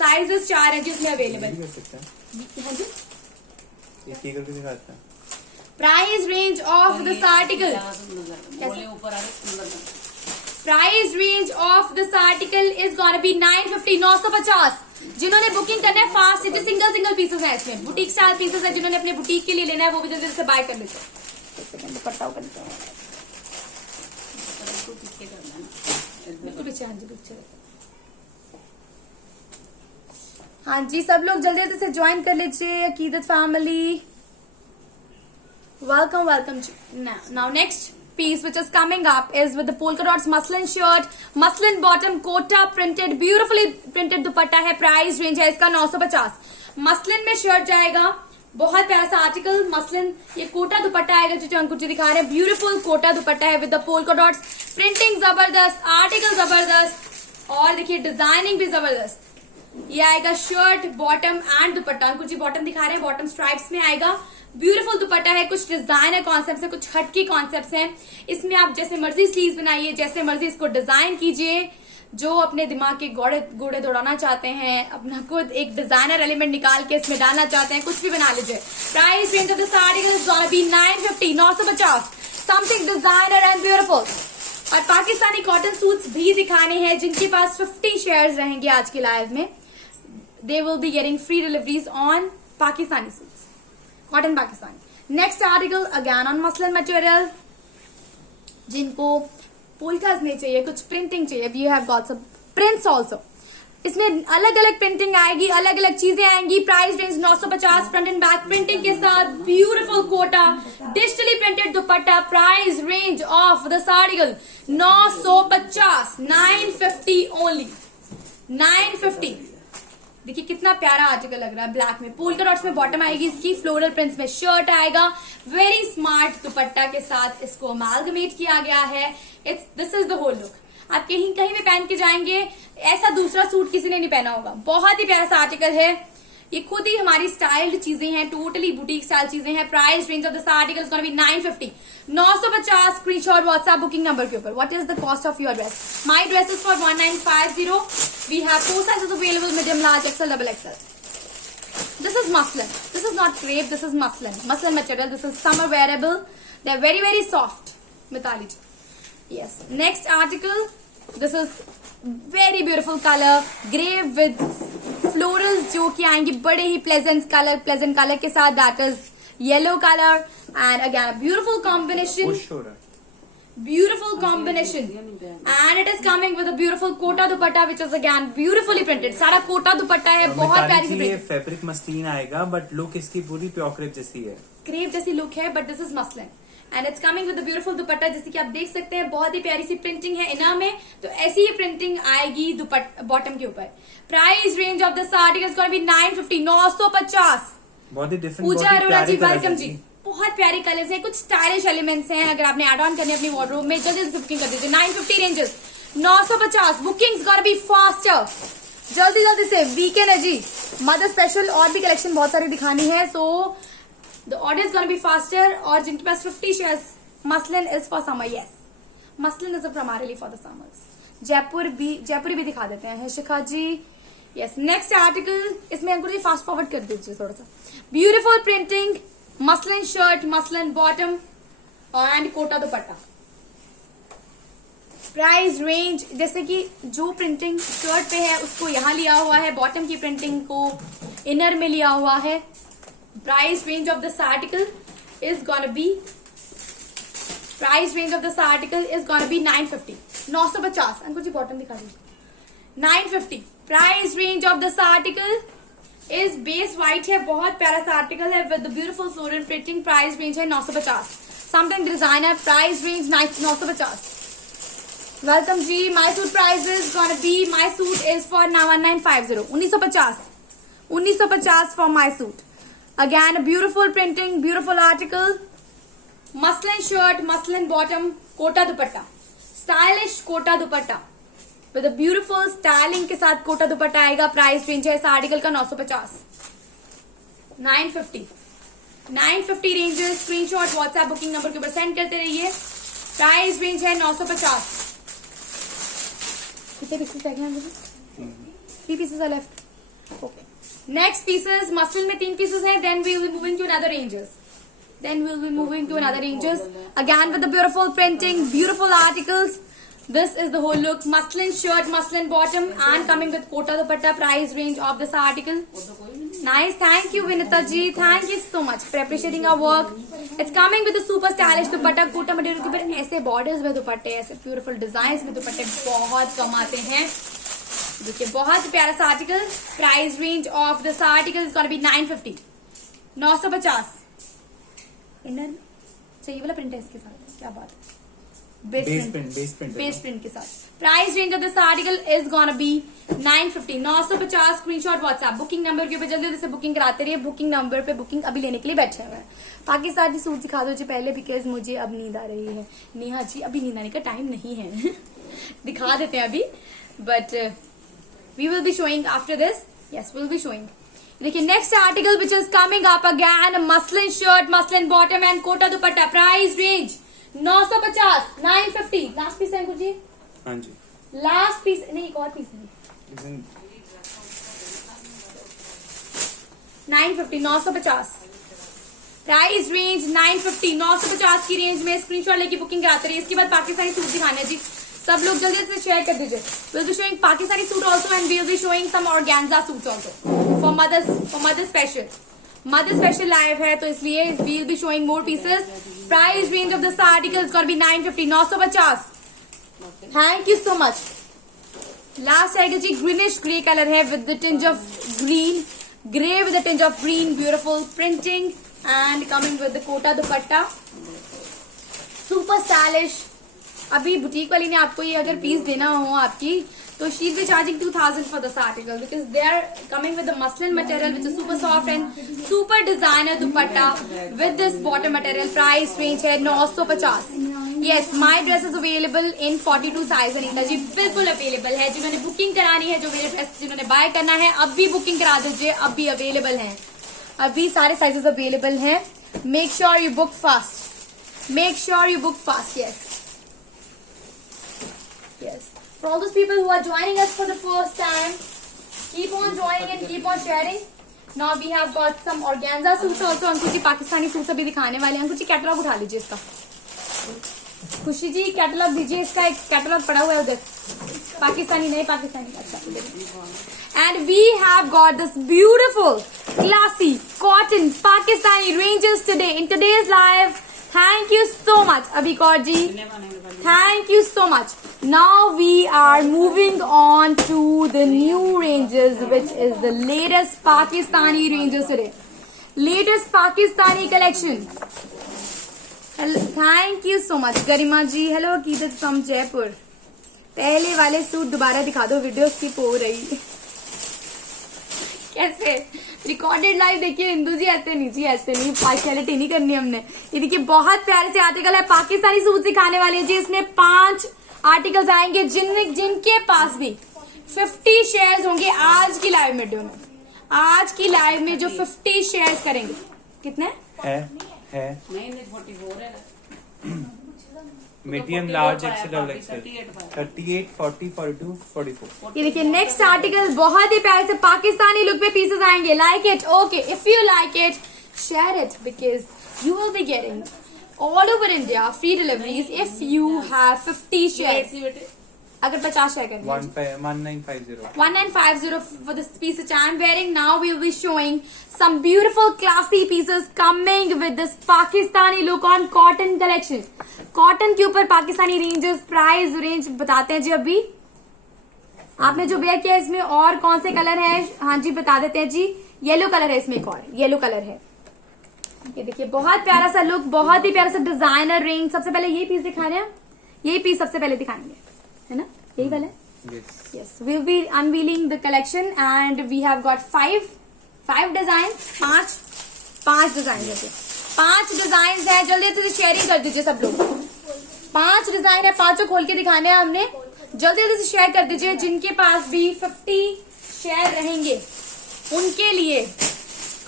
साइजेस 4 है जिसमें अवेलेबल. हाँ जी. Price range of this article, price range of this article is gonna be 950, 950. जिन्होंने बुकिंग करना है फास्ट है. सिंगल पीसेस है इसमें. बुटीक स्टाइल पीसेस है. जिन्होंने अपने बुटीक के लिए लेना है वो भी जल्दी से बाय कर लेते हैं. बिल्कुल पीछे. हाँ जी पीछे. हाँ जी सब लोग जल्दी से ज्वाइन कर लीजिए. अकीदत family welcome. Now next piece which is coming up is with the polka dots muslin shirt, muslin bottom, kota printed, beautifully printed dupatta है. प्राइस रेंज है इसका 950. मसलिन में शर्ट जाएगा. बहुत प्यारा सा आर्टिकल मसलिन. ये कोटा दुपट्टा आएगा जो अंकुर जी दिखा रहे हैं. ब्यूटीफुल कोटा दुपट्टा है with the polka dots. Printing जबरदस्त, आर्टिकल जबरदस्त और देखिए डिजाइनिंग भी जबरदस्त. ये आएगा shirt, bottom and dupatta. Ankur ji bottom दिखा रहे हैं. बॉटम स्ट्राइप्स में आएगा. ब्यूटीफुल दुपट्टा है. कुछ डिजाइनर कॉन्सेप्ट है, कुछ हटके कॉन्सेप्ट हैं. इसमें आप जैसे मर्जी स्लीव्स बनाइए, जैसे मर्जी इसको डिजाइन कीजिए. जो अपने दिमाग के घोड़े दौड़ाना चाहते हैं, अपना खुद एक डिजाइनर एलिमेंट निकाल के इसमें डालना चाहते हैं, कुछ भी बना लीजिए। Price range of this article is gonna be 950, 950, something designer and beautiful. और पाकिस्तानी कॉटन सूट्स भी दिखाने हैं, जिनके पास 50 शेयर्स रहेंगे आज के लाइव में, they will be getting free deliveries on Pakistani suits, cotton Pakistani. Next article again on muslin material, जिनको पोल्कास नहीं चाहिए, कुछ प्रिंटिंग चाहिए, we have got some prints also. इसमें अलग अलग प्रिंटिंग आएगी, अलग अलग चीजें आएंगी। Price range 950, front and back printing के साथ, beautiful Kota, digitally printed dupatta. Price range of this article 950, 950 only, 950। देखिए कितना प्यारा आर्टिकल लग रहा है, ब्लैक में पोल्का डॉट्स में बॉटम आएगी इसकी, फ्लोरल प्रिंट्स में शर्ट आएगा, वेरी स्मार्ट दुपट्टा के साथ इसको अमालगमेट किया गया है। This is the whole look. आप कहीं कहीं भी पहन के जाएंगे, ऐसा दूसरा सूट किसी ने नहीं पहना होगा। बहुत ही प्यारा सा आर्टिकल है, ये खुद ही हमारी स्टाइल्ड चीजें हैं, टोटली बुटीक स्टाइल चीजें हैं। Price range of this article is gonna be 950, 950। Screenshot WhatsApp booking number के ऊपर। What is the cost of your dress? My dress is for 1950। We have 4 sizes available, medium, large, XL, double XL. This is muslin. This is not crepe. This is muslin. Muslin material. This is summer wearable. They are very very soft. बता लीजिए. Yes. Next article. This is very beautiful color. Grey with florals जो कि आएंगी बड़े ही pleasant color के साथ. That is yellow color and again a beautiful combination. Beautiful combination, and it is coming with a beautiful kota dupatta, which is again beautifully printed. सारा कोटा दुपट्टा है, बहुत प्यारी सी ये फैब्रिक मसलिन आएगा, बट लुक इसकी पूरी प्योर क्रेप जैसी है, क्रेप जैसी लुक है, but this is muslin and it's coming with a beautiful दुपट्टा, जैसे कि आप देख सकते हैं। बहुत ही प्यारी सी प्रिंटिंग है इना में, तो ऐसी ही प्रिंटिंग आएगी बॉटम के ऊपर। Price range of this article is gonna be 950, 950। बहुत ही डिफरेंट, पूजा अरोड़ा जी, वेलकम जी। बहुत प्यारे कलर्स हैं, कुछ स्टाइलिश एलिमेंट्स हैं। अगर आपने एड ऑन करने अपनी वार्डरोब में, जल्दी से बुकिंग कर दीजिए। 950 ranges, 950। Bookings gonna be faster, जल्दी से। वीकेंड है जी, मदर स्पेशल, और भी कलेक्शन बहुत सारी दिखानी है, so the order is gonna be faster. और जिनके पास 50 shares, muslin is for summer, yes, muslin is primarily for the summers. Jaipuri भी दिखा देते हैं Shikha ji, yes. Next article, इसमें अंकुर जी फास्ट फॉरवर्ड कर दीजिए थोड़ा सा। Beautiful printing, muslin shirt, muslin bottom and Kota dupatta. Price range, जैसे कि जो प्रिंटिंग शर्ट पे है उसको यहाँ लिया हुआ है, बॉटम की प्रिंटिंग को इनर में लिया हुआ है। Price range of this article is gonna be, price range of this article is gonna be 950, 950। Ankur ji bottom दिखा दीजिए, 950। Price range of this article इस बेस व्हाइट है, बहुत प्यारा सा आर्टिकल है with beautiful floral printing. Price range है 950, something designer. Price range 950। Welcome जी। My suit price is gonna be, my suit is for 1950, 1950, 1950 for my suit. Again beautiful printing, beautiful article, muslin shirt, muslin bottom, Kota dupatta, stylish Kota dupatta with beautiful styling के साथ कोटा दुपट्टा आएगा। Price range है इस article का 950, 950, 950 ranges. Screenshot WhatsApp booking number के ऊपर send करते रहिए। प्राइस रेंज है 950। कितने पीसेस रह गए हैं? 3 pieces are left. Okay, next pieces, muslin में 3 पीसेस हैं, then we will be moving to another ranges, again with the beautiful printing, beautiful articles. This is the whole look, muslin shirt, muslin bottom and coming with kota dupatta. Price range of this article, nice. Thank you Vinita ji, thank you so much for appreciating our work. It's coming with a super stylish dupatta, kota material के ऊपर ऐसे borders में दुपट्टे, ऐसे beautiful designs में दुपट्टे बहुत कम आते हैं। देखिए बहुत प्यारा सा article. Price range of this article is gonna be 950, 950। Inner चाहिए वाला प्रिंट है इसके साथ, क्या बात है, बेस प्रिंट के साथ। Price range of this article is gonna be 950, 950। Screenshot WhatsApp booking number के ऊपर जल्दी से बुकिंग कराते रहिए। बुकिंग नंबर पे बुकिंग अभी लेने के लिए बैठे हुए हैं। पाकिस्तानी सूट दिखा दो जी पहले, बिकॉज मुझे अब नींद आ रही है। नेहा जी अभी नींद आने का टाइम नहीं है दिखा देते हैं अभी, but we will be showing after this, yes will be showing. देखिए next article which is coming up again, muslin shirt, muslin bottom and Kota dupatta. Price range 950, 950। Last piece है जी, हाँ जी, लास्ट पीस नहीं, एक और पीस नहीं। 950, 950 प्राइस रेंज 950, 950 की range में स्क्रीनशॉट लेके बुकिंग कराते रहिए। इसके बाद पाकिस्तानी सूट दिखाना है जी, सब लोग जल्दी से शेयर कर दीजिए। Will be showing Pakistani suit also and will be showing some organza suits also for mother special. Mother special live है तो इसलिए will be showing more pieces. Price range of this article is gonna be 950, 950। Thank you so much. Last आएगा जी greenish grey colour है with the tinge of green, grey with the tinge of green, beautiful printing and coming with the Kota dupatta, super stylish. अभी boutique वाली ने आपको ये अगर piece देना हो आपकी तो she is charging 2000 for this article because they are coming with the muslin material which is super soft and super designer dupatta with this bottom material. Price range है 950। Yes, my dress is available in 42 size. Anita ji बिल्कुल available है। जिन्होंने booking करानी है, जो मेरे dress जिन्होंने bye करना है, अब भी बुकिंग करा दीजिए, अब भी अवेलेबल है, अभी सारे साइजेस अवेलेबल हैं। Make sure you book fast, make sure you book fast. Yes. For all those people who are joining us for the first time, keep on joining and keep on sharing. Now we have got some organza suits also. Ankush ji Pakistani suits अभी दिखाने वाले हैं। अंकुश जी catalogue उठा लीजिए इसका। खुशी जी catalogue दीजिए, इसका एक कैटलॉग पड़ा हुआ है उधर। पाकिस्तानी नहीं, पाकिस्तानी अच्छा। And we have got this beautiful, classy, cotton Pakistani ranges today in today's live. Thank you so much, Abhi Kaur ji. Thank you so much. Now we are moving on to the new ranges, which is the latest Pakistani ranges today. Latest Pakistani collection. Thank you so much, Garima ji. Hello, Keedat from Jaipur. पहले वाले suit दोबारा दिखा दो, video skip हो रही है। कैसे recorded live देखिए इंदू जी, ऐसे नहीं जी, ऐसे नहीं, पार्शियलिटी नहीं करनी हमने। ये देखिए बहुत प्यारे से आर्टिकल है, पाकिस्तानी सूट दिखाने वाले हैं जी। इसमें 5 आर्टिकल्स आएंगे जिनके पास भी 50 शेयर्स होंगे आज की लाइव वीडियो में। आज की लाइव में जो 50 शेयर्स करेंगे, कितने है नहीं 44 है। Medium, large, XL, double XL, 38, 40, 42, 44। ये देखिए नेक्स्ट आर्टिकल बहुत ही प्यारे से पाकिस्तानी लुक में पीसेस आएंगे। Like it, okay, if you like it share it because you will be getting all over India free deliveries if you have 50 share. अगर 50 share करेंगे 1950 for this piece which I am wearing. Now we will be showing some beautiful classy pieces coming with this Pakistani look on cotton collection. Cotton के ऊपर Pakistani ranges, price range बताते हैं जी। अभी आपने जो where किया इसमें और कौन से कलर है, हाँ जी बता देते हैं जी। येलो कलर है इसमें, एक और येलो कलर है। ये देखिए बहुत प्यारा सा लुक, बहुत ही प्यारा सा डिजाइनर रेंज। सबसे पहले ये पीस दिखाने हैं, यही पीस सबसे पहले दिखाएंगे, है ना, यही वाला है। Yes, we'll be unveiling the collection and we have got 5 designs, 5 design है, 5 डिजाइन है। जल्दी से शेयरिंग कर दीजिए सब लोग। 5 डिजाइन है, 5 खोल के दिखाने हैं हमने। जल्दी से शेयर कर दीजिए। जिनके पास भी 50 शेयर रहेंगे उनके लिए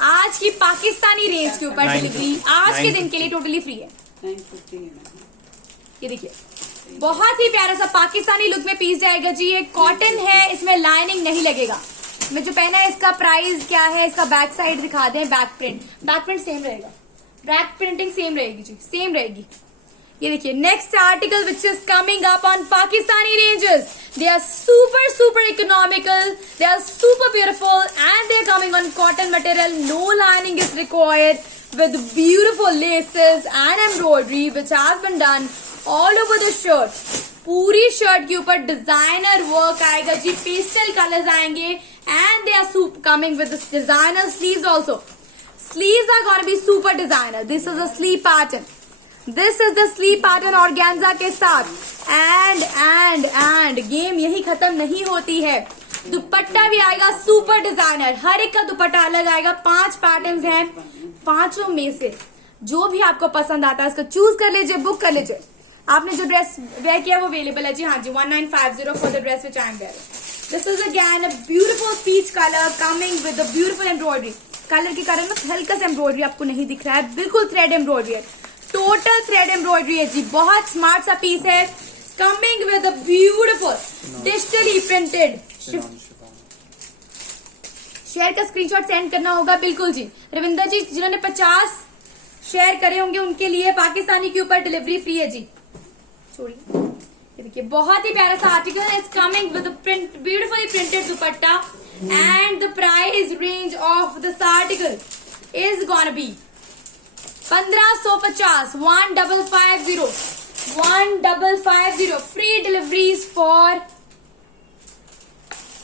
आज की पाकिस्तानी रेंज के ऊपर डिलीवरी आज के दिन के लिए टोटली फ्री है। 950 ये देखिए बहुत ही प्यारा सा पाकिस्तानी लुक में पीस जाएगा जी। ये कॉटन है, इसमें लाइनिंग नहीं लगेगा। मैं जो पहना है इसका प्राइस क्या है, इसका बैक साइड दिखा दें। बैक प्रिंट सेम रहेगा, बैक प्रिंटिंग सेम रहेगी जी, सेम रहेगी। ये देखिए next article which is coming up on Pakistani ranges. They are super economical, they are super beautiful and they are coming on cotton material. No lining is required with beautiful laces and embroidery which has been done all over the shirt. पूरी shirt के ऊपर designer work आएगा जी, pastel colours आएंगे and they are coming with this designer sleeves also. Sleeves are gonna be super designer. This is a sleeve pattern. This is the sleeve pattern organza के साथ and game यही खत्म नहीं होती है। दुपट्टा भी आएगा सुपर डिजाइनर, हर एक का दुपट्टा अलग आएगा। 5 पैटर्न्स हैं, 5 में से जो भी आपको पसंद आता है उसको चूज कर लीजिए, बुक कर लीजिए। आपने जो ड्रेस वेयर किया वो अवेलेबल है जी, हाँ जी 1950 for the dress which I am wearing. This is again a beautiful peach colour coming with the beautiful embroidery. Colour के कारण ना हल्का सा एम्ब्रॉयडरी आपको नहीं दिख रहा है, बिल्कुल थ्रेड एम्ब्रॉयडरी है, टोटल थ्रेड एम्ब्रॉयडरी है जी। बहुत स्मार्ट सा पीस है, coming with a beautiful digitally printed. Share का स्क्रीनशॉट सेंड करना होगा, बिल्कुल जी। रविंदर जी, जिन्होंने 50 शेयर करे होंगे उनके लिए पाकिस्तानी के ऊपर डिलीवरी फ्री है जी। छोड़िए, ये देखिए बहुत ही प्यारा सा आर्टिकल है। It's coming with print beautifully printed dupatta and the price range of this article is gonna be 1550 1550 free deliveries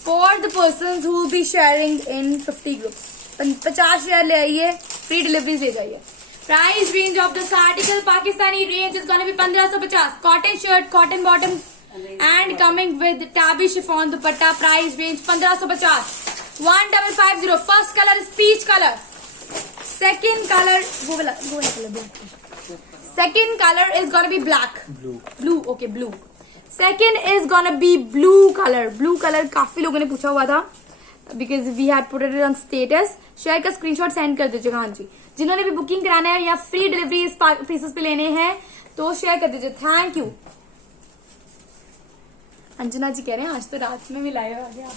for the persons who will be sharing in 50 groups. 50 share ले आइए, फ्री डिलीवरीज ले जाइए। Price range of this article Pakistani range is gonna be 1550। Cotton shirt, cotton bottom and coming with tabby chiffon dupatta. Price range 1550 1550। First colour is peach colour, second colour वो वाला colour, second colour is gonna be black, blue, okay blue. Second is gonna be blue colour. Blue colour काफी लोगों ने पूछा हुआ था because we had put it on status. Share का screenshot send कर दीजिएगा। हाँ जी, जिन्होंने भी बुकिंग कराना है या फ्री डिलीवरी इस पीसेस पे लेने हैं तो शेयर कर दीजिए। Thank you. अंजना जी कह रहे हैं आज तो रात में भी लाए हो आगे आप।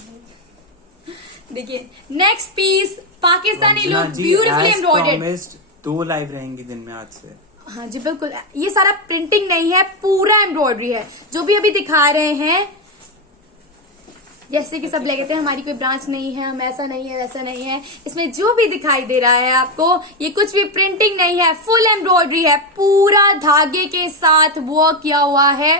देखिए next piece Pakistani look beautifully embroidered. 2 live रहेंगी दिन में आज से। हाँ जी बिल्कुल, ये सारा प्रिंटिंग नहीं है, पूरा एम्ब्रॉयडरी है। जो भी अभी दिखा रहे हैं जैसे कि सब ले कहते हैं हमारी कोई ब्रांच नहीं है, हम ऐसा नहीं है वैसा नहीं है, इसमें जो भी दिखाई दे रहा है आपको ये कुछ भी प्रिंटिंग नहीं है, फुल एम्ब्रॉयडरी है, पूरा धागे के साथ वर्क किया हुआ है।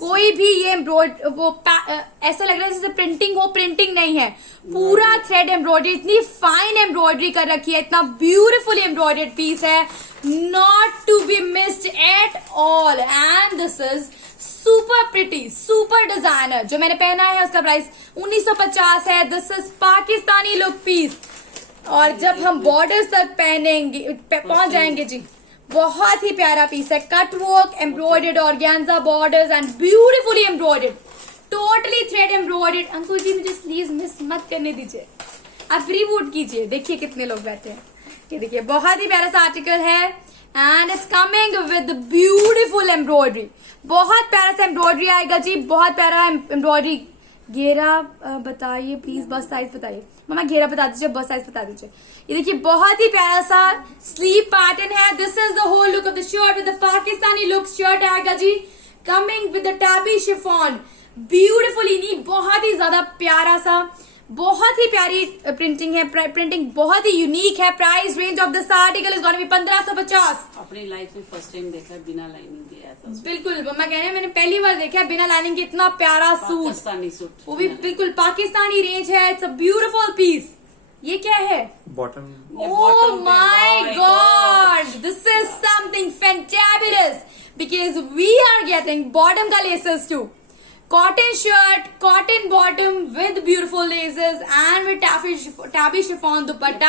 कोई भी ये ऐसा लग रहा है जैसे प्रिंटिंग हो, प्रिंटिंग नहीं है, पूरा थ्रेड एम्ब्रॉयडरी, इतनी फाइन एम्ब्रॉयडरी कर रखी है, इतना ब्यूटीफुली एम्ब्रॉयडर्ड पीस है, not to be missed at all. And this is super pretty, super designer. जो मैंने पहना है उसका प्राइस 1950 है। This is Pakistani look piece. और जब हम बॉर्डर्स तक पहनेंगे पहुंच जाएंगे जी, बहुत ही प्यारा पीस है। Cut work, embroidered organza borders and beautifully embroidered, totally thread embroidered. Ankur ji मुझे स्लीव्स मिस मत करने दीजिए, आप रीबूट कीजिए। देखिए कितने लोग बैठे हैं, ये देखिए बहुत ही प्यारा सा आर्टिकल है and it's coming with beautiful embroidery. बहुत प्यारा सा एम्ब्रॉयडरी आएगा जी, बहुत प्यारा एम्ब्रॉयडरी। घेरा बताइए प्लीज, बस साइज बताइए मामा, घेरा बता दीजिए, बस साइज बता दीजिए। ये देखिए बहुत ही प्यारा सा स्लीव पैटर्न है। This is the whole look of the shirt with the Pakistani look shirt आएगा जी, coming with the tabby chiffon, beautifully नहीं, बहुत ही ज्यादा प्यारा सा, बहुत ही प्यारी प्रिंटिंग है, प्रिंटिंग बहुत ही यूनिक है। Price range of this article is gonna be 1550। अपनी लाइफ में फर्स्ट टाइम देखा है बिना लाइनिंग के ऐसा। बिल्कुल मम्मा कह रहे हैं मैंने पहली बार देखा है बिना लाइनिंग के इतना प्यारा सूट, पाकिस्तानी सूट, वो भी बिल्कुल पाकिस्तानी रेंज है। It's a beautiful piece. ये क्या है? Bottom. Oh my God! This is something fantabulous because we are getting bottom का laces too. Cotton shirt, cotton bottom with beautiful laces and with tabby chiffon dupatta.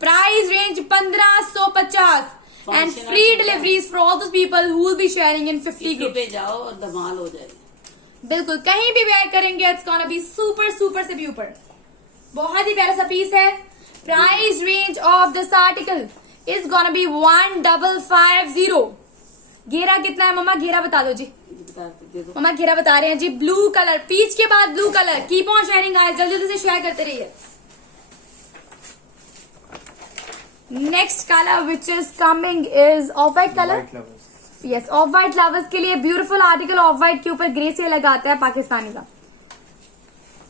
Price range 1550 and free deliveries for all those people who will be sharing in 50 किसी groups. पे जाओ और धमाल हो जाएगी। बिल्कुल कहीं भी वेयर करेंगे it's gonna be super super से भी ऊपर। बहुत ही प्यारा सा पीस है। Price range of this article is gonna be 1550। घेरा कितना है मम्मा? घेरा बता दो जी। मम्मा घेरा बता रहे हैं जी, ब्लू कलर, पीच के बाद blue colour. Keep on sharing guys, जल्दी जल्दी से शेयर करते रहिए। Next colour which is coming is of white colour. Yes, of white lovers के लिए ब्यूटीफुल आर्टिकल, ऑफ व्हाइट के ऊपर ग्रे से लगाता है पाकिस्तानी का।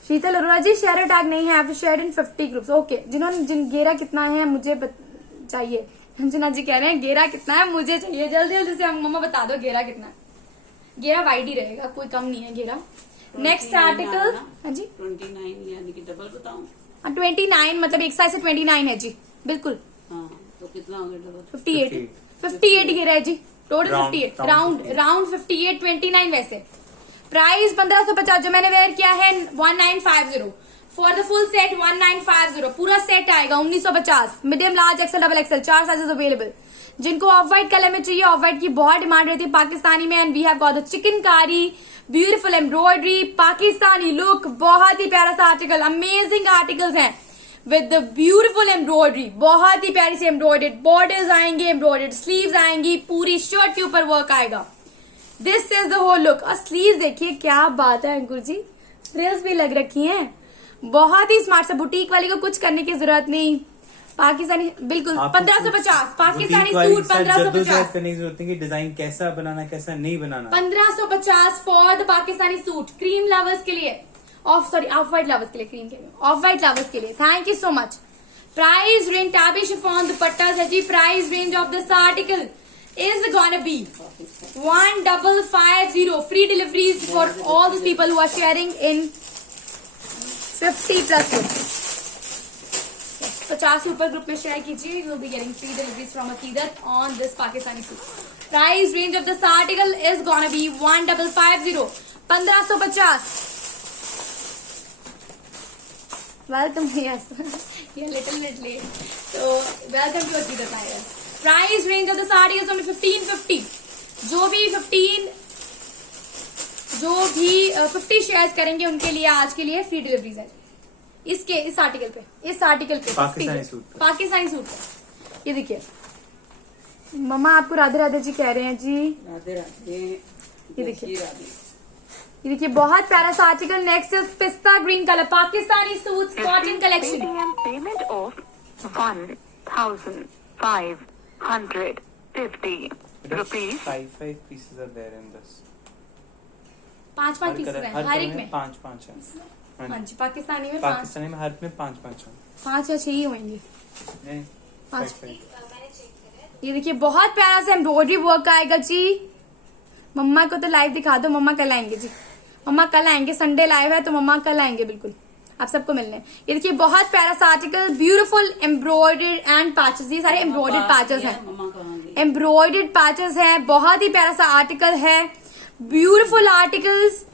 शीतल अरोड़ा जी, शेयर टैग नहीं है, शेयर इन 50 ग्रुप्स। ओके, जिन घेरा कितना है मुझे चाहिए। अंजना जी कह रहे हैं घेरा कितना है मुझे चाहिए, जल्दी जल्दी से मम्मा बता दो घेरा कितना है। घेरा वाइड ही रहेगा, कोई कम नहीं है घेरा। नेक्स्ट आर्टिकल, हाँ जी 29 यानी कि डबल बताऊं? 29 मतलब एक साइज से 29 है जी, बिल्कुल। हाँ, तो कितना हो गया डबल? 58 घेरा है जी, टोटल 58, राउंड 58, 29 वैसे। प्राइस 1550, जो मैंने वेयर किया है 1950 फॉर द फुल सेट 1950। पूरा सेट आएगा 1950। Medium, large, XL, double XL, 4 sizes available. जिनको ऑफ व्हाइट कलर में चाहिए, ऑफ व्हाइट की बहुत डिमांड रहती है पाकिस्तानी में। And we have got the chikankari, beautiful embroidery, Pakistani look, बहुत ही प्यारा सा आर्टिकल, अमेजिंग आर्टिकल्स हैं विद द ब्यूटीफुल एम्ब्रॉयडरी, बहुत ही प्यारी सी एम्ब्रॉयडर्ड बॉर्डर्स आएंगे, एम्ब्रॉयडर्ड स्लीव्स आएंगी, पूरी शर्ट के ऊपर वर्क आएगा। This is the whole look. और स्लीव देखिए, क्या बात है अंकुर जी, फ्रिल्स भी लग रखी हैं, बहुत ही स्मार्ट सा। बुटीक वाली को कुछ करने की जरूरत नहीं। पाकिस्तानी बिल्कुल 1550 पाकिस्तानी सूट 1550 करने की जरूरत नहीं कि डिजाइन कैसा बनाना कैसा नहीं बनाना। 1550 for the Pakistani suit, cream lovers के लिए, ऑफ वाइट लवर्स के लिए, क्रीम के लिए, ऑफ वाइट लवर्स के लिए। Thank you so much. Price range tabby chiffon dupatta है जी। Price range of this article is gonna be 1550. Free deliveries for all the people who are sharing in 50 plus group. 50 से ऊपर group में share कीजिए, you will be getting free deliveries from Aqidat on this Pakistani suit. Price range of this article is gonna be 1550. 1550. Welcome, yes. You're a little bit late. So welcome to Aqidat Tires. Price range of the sari is only 1550. जो भी 50 shares करेंगे उनके लिए आज के लिए free deliveries है इस आर्टिकल पे पाकिस्तानी सूट पे। ये देखिए मम्मा आपको राधे राधे जी कह रहे हैं जी। राधे राधे। ये देखिए बहुत प्यारा सा आर्टिकल। नेक्स्ट इज पिस्ता green colour Pakistani suits cotton collection. Payment of 1,550 rupees. 5 pieces are there in this. 5 pieces हैं हर एक में। 5 है। हाँ जी, पाकिस्तानी में हर में 5 है। 5 या 6 ही होंगे। नहीं 5। 5। ये देखिए बहुत प्यारा सा एम्ब्रॉयडरी वर्क आएगा जी। मम्मा को तो लाइव दिखा दो, मम्मा कल आएंगे जी। मम्मा कल आएंगे, संडे लाइव है तो मम्मा कल आएंगे बिल्कुल आप सबको मिलने। ये देखिए बहुत प्यारा सा article, beautiful embroidered and patches. ये सारे एम्ब्रॉयडर्ड पैचेस हैं, एम्ब्रॉयडर्ड पैचेस हैं। बहुत ही प्यारा सा आर्टिकल है। Beautiful articles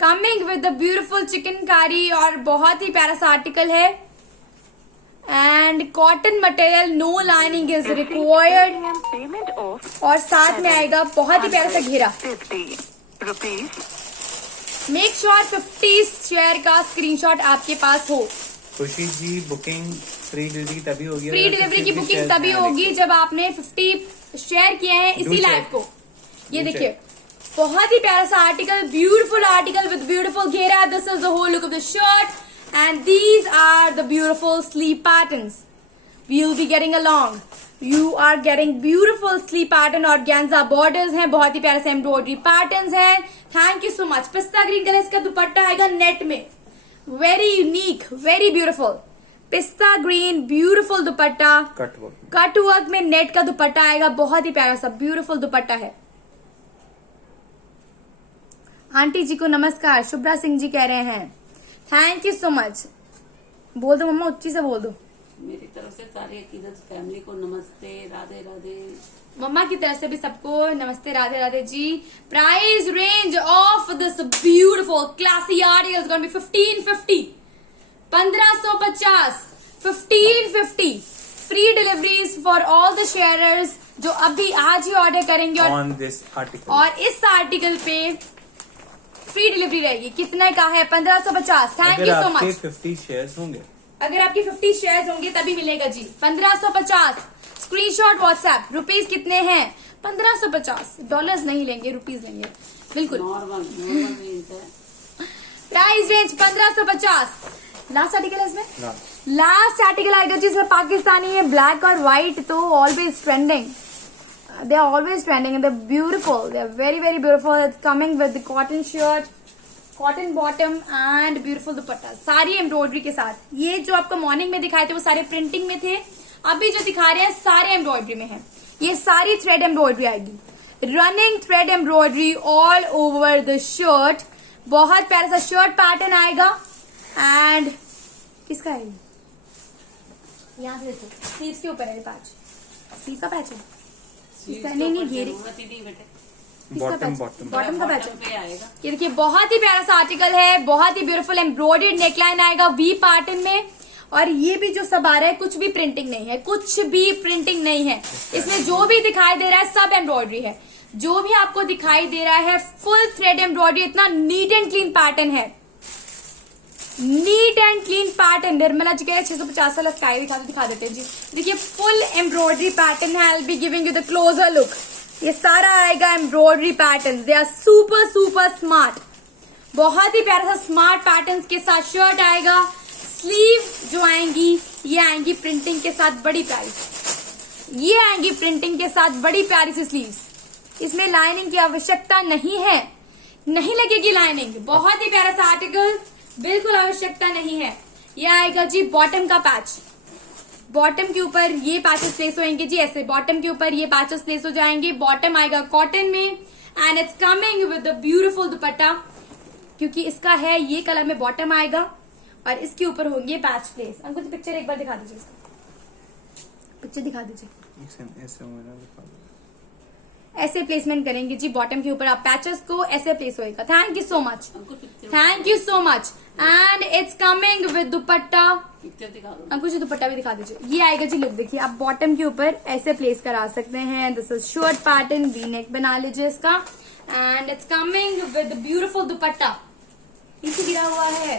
coming with the beautiful chikankari और बहुत ही प्यारा सा आर्टिकल है। And cotton material, no lining is required और साथ में आएगा बहुत ही प्यारा सा घेरा। 50 rupees. मेक श्योर 50 शेयर का स्क्रीनशॉट आपके पास हो। खुशी जी बुकिंग फ्री डिलीवरी तभी होगी, फ्री डिलीवरी की बुकिंग तभी होगी जब आपने 50 शेयर किए हैं इसी लाइव को। ये देखिए बहुत ही प्यारा सा article, beautiful article with beautiful घेरा। This is the whole look of the shirt and these are the beautiful sleeve patterns we will be getting along. You are getting beautiful sleeve pattern और organza borders हैं, बहुत ही प्यारे से embroidery patterns हैं। Thank you so much. पिस्ता green colour इसका दुपट्टा आएगा नेट में, वेरी यूनिक, वेरी ब्यूटीफुल। पिस्ता green beautiful dupatta, cut work में नेट का दुपट्टा आएगा, बहुत ही प्यारा सा ब्यूटीफुल दुपट्टा है। आंटी जी को नमस्कार, शुभ्रा सिंह जी कह रहे हैं थैंक यू सो मच। बोल दो मम्मा, उच्ची से बोल दो। मेरी तरफ से सारी अकीदत फैमिली को नमस्ते, राधे राधे। मम्मा की तरफ से भी सबको नमस्ते, Radhe Radhe ji. Price range of this beautiful classy article is gonna be 1550। 1550 1550 free deliveries for all the sharers जो अभी आज ही ऑर्डर करेंगे ऑन दिस आर्टिकल। और इस आर्टिकल पे फ्री डिलीवरी रहेगी। कितने का है? 1550। Thank you so much. 50 shares होंगे, अगर आपके 50 शेयर्स होंगे तभी मिलेगा जी। 1550 स्क्रीनशॉट व्हाट्सएप। रुपीज कितने हैं? 1550। डॉलर्स नहीं लेंगे, रुपीज लेंगे बिल्कुल। नॉर्मल रेंज है। Price range 1550। लास्ट आर्टिकल है इसमें, लास्ट आर्टिकल आएगा जिसमें पाकिस्तानी है, ब्लैक और व्हाइट तो always trending. They are always trending and they're beautiful. They're very very beautiful. It's coming with the cotton shirt, cotton bottom and beautiful दुपट्टा, सारी embroidery के साथ। ये जो आपको मॉर्निंग में दिखाए थे वो सारे प्रिंटिंग में थे, अभी जो दिखा रहे हैं सारे एम्ब्रॉयडरी में है। ये सारी थ्रेड एम्ब्रॉयडरी आएगी, running thread embroidery all over the shirt. बहुत प्यारा सा शर्ट पैटर्न आएगा। एंड किसका है? यहाँ से देखो, स्लीव्स के ऊपर है पैच, स्लीव का पैच है। नहीं घेरी, बॉटम का पैच पे आएगा। ये देखिए बहुत ही प्यारा सा आर्टिकल है, बहुत ही ब्यूटीफुल एम्ब्रॉयडर्ड नेकलाइन आएगा वी पैटर्न में। और ये भी जो सब आ रहा है कुछ भी प्रिंटिंग नहीं है, कुछ भी प्रिंटिंग नहीं है इसमें। जो भी दिखाई दे रहा है सब एम्ब्रॉयडरी है। जो भी आपको दिखाई दे रहा है फुल थ्रेड एम्ब्रॉयडरी, इतना नीट एंड क्लीन पैटर्न है, neat and clean pattern. Nirmala ji कह रहे 650 वाला स्काई दिखा देते हैं जी। देखिए फुल एम्ब्रॉयडरी पैटर्न है। I will be giving you the closer look. ये सारा आएगा embroidery pattern. They are super super smart, बहुत ही प्यारा सा स्मार्ट पैटर्न के साथ शर्ट आएगा। स्लीव जो आएंगी ये आएंगी प्रिंटिंग के साथ बड़ी प्यारी, ये आएंगी प्रिंटिंग के साथ बड़ी प्यारी सी स्लीव्स। इसमें लाइनिंग की आवश्यकता नहीं है, नहीं लगेगी लाइनिंग। बहुत ही प्यारा सा आर्टिकल, बिल्कुल आवश्यकता नहीं है। ये आएगा जी बॉटम का पैच, बॉटम के ऊपर ये पैचेस प्लेस होंगे जी ऐसे, बॉटम के ऊपर ये पैचेस प्लेस हो जाएंगे। बॉटम आएगा कॉटन में and it's coming with the beautiful दुपट्टा, क्योंकि इसका है ये कलर में बॉटम आएगा और इसके ऊपर होंगे पैच प्लेस। अंकुर जी पिक्चर एक बार दिखा दीजिए, पिक्चर दिखा दीजिए। ऐसे प्लेसमेंट करेंगे जी बॉटम के ऊपर आप पैचेस को, ऐसे प्लेस होएगा। Thank you so much, thank you so much. And it's coming with dupatta. Picture दिखा दो अंकुश जी दुपट्टा भी दिखा दीजिए। ये आएगा जी, लुक देखिए, आप बॉटम के ऊपर ऐसे प्लेस करा सकते हैं। This is shirt pattern, V neck बना लीजिए इसका। And it's coming with beautiful दुपट्टा, नीचे गिरा हुआ है।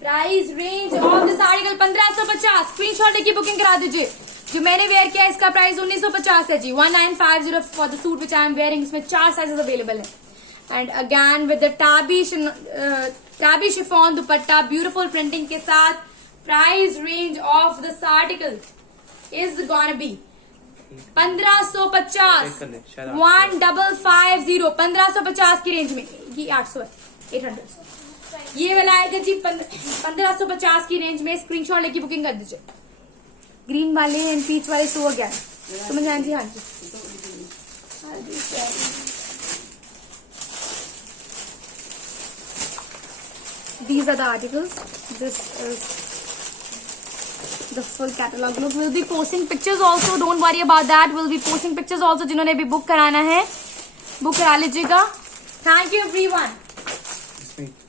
Price range of this article 1550। Screenshot लेके बुकिंग करा दीजिए। जो मैंने वेयर किया इसका प्राइस 1950 है जी। 1950 for the suit which I am wearing. इसमें 4 साइजेस अवेलेबल है। And again with the tabby chiffon dupatta, beautiful printing के साथ। Price range of this article is gonna be 1550, 1550, 1550 की रेंज में। ये 800 है, 800। ये वाला आएगा जी 1550 की रेंज में। स्क्रीनशॉट लेके बुकिंग कर दीजिए। ग्रीन वाले एंड पीच वाले शो गया तो मैं जान जी। हाँ जी, these are the articles. This is the full catalog look. We'll be posting pictures also, don't worry about that. We'll be posting pictures also. जिन्होंने भी बुक कराना है बुक करा लीजिएगा। Thank you everyone.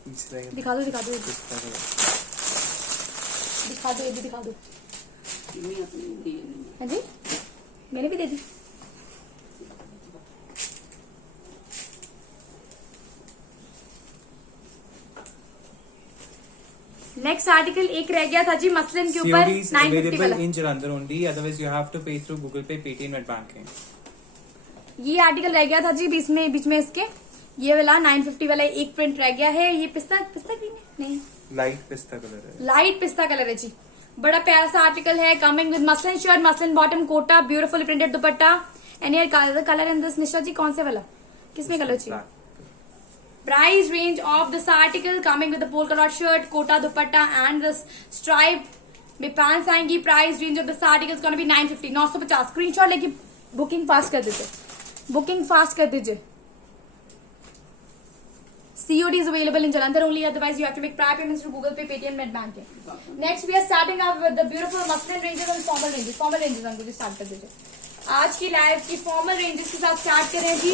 दिखा दो, दिखा दो, दिखा दो, ये भी दिखा दो। हाँ जी, मैंने भी दे दी। नेक्स्ट आर्टिकल एक रह गया था जी मसलिन के ऊपर, 950 वाला। in Jalandhar only, otherwise you have to pay through Google Pay, Paytm and banking. ये आर्टिकल रह गया था जी बीच में इसके। ये वाला 950 वाला एक प्रिंट रह गया है। ये पिस्ता ग्रीन है, नहीं लाइट पिस्ता कलर है, लाइट पिस्ता कलर है जी। बड़ा प्यारा सा आर्टिकल है। Coming with muslin shirt, muslin bottom, Kota, beautiful printed dupatta. And ये colour in this Nisha ji कौन से वाला, किसमें कलर चाहिए? Price range of this article coming with the polka dot shirt, kota dupatta and this stripe में पैंट्स आएंगी। Price range of this article gonna be 950, 950। Screenshot लेके booking fast कर दीजिए, बुकिंग फास्ट कर दीजिए। COD is available in Jalandhar only, otherwise you have to make prior payments through Google Pay, Paytm, Net Banking. Next we are starting up with the beautiful muslin ranges and formal ranges. Formal ranges हमको जी start कर दीजिए। आज की live की formal ranges के साथ start करें जी।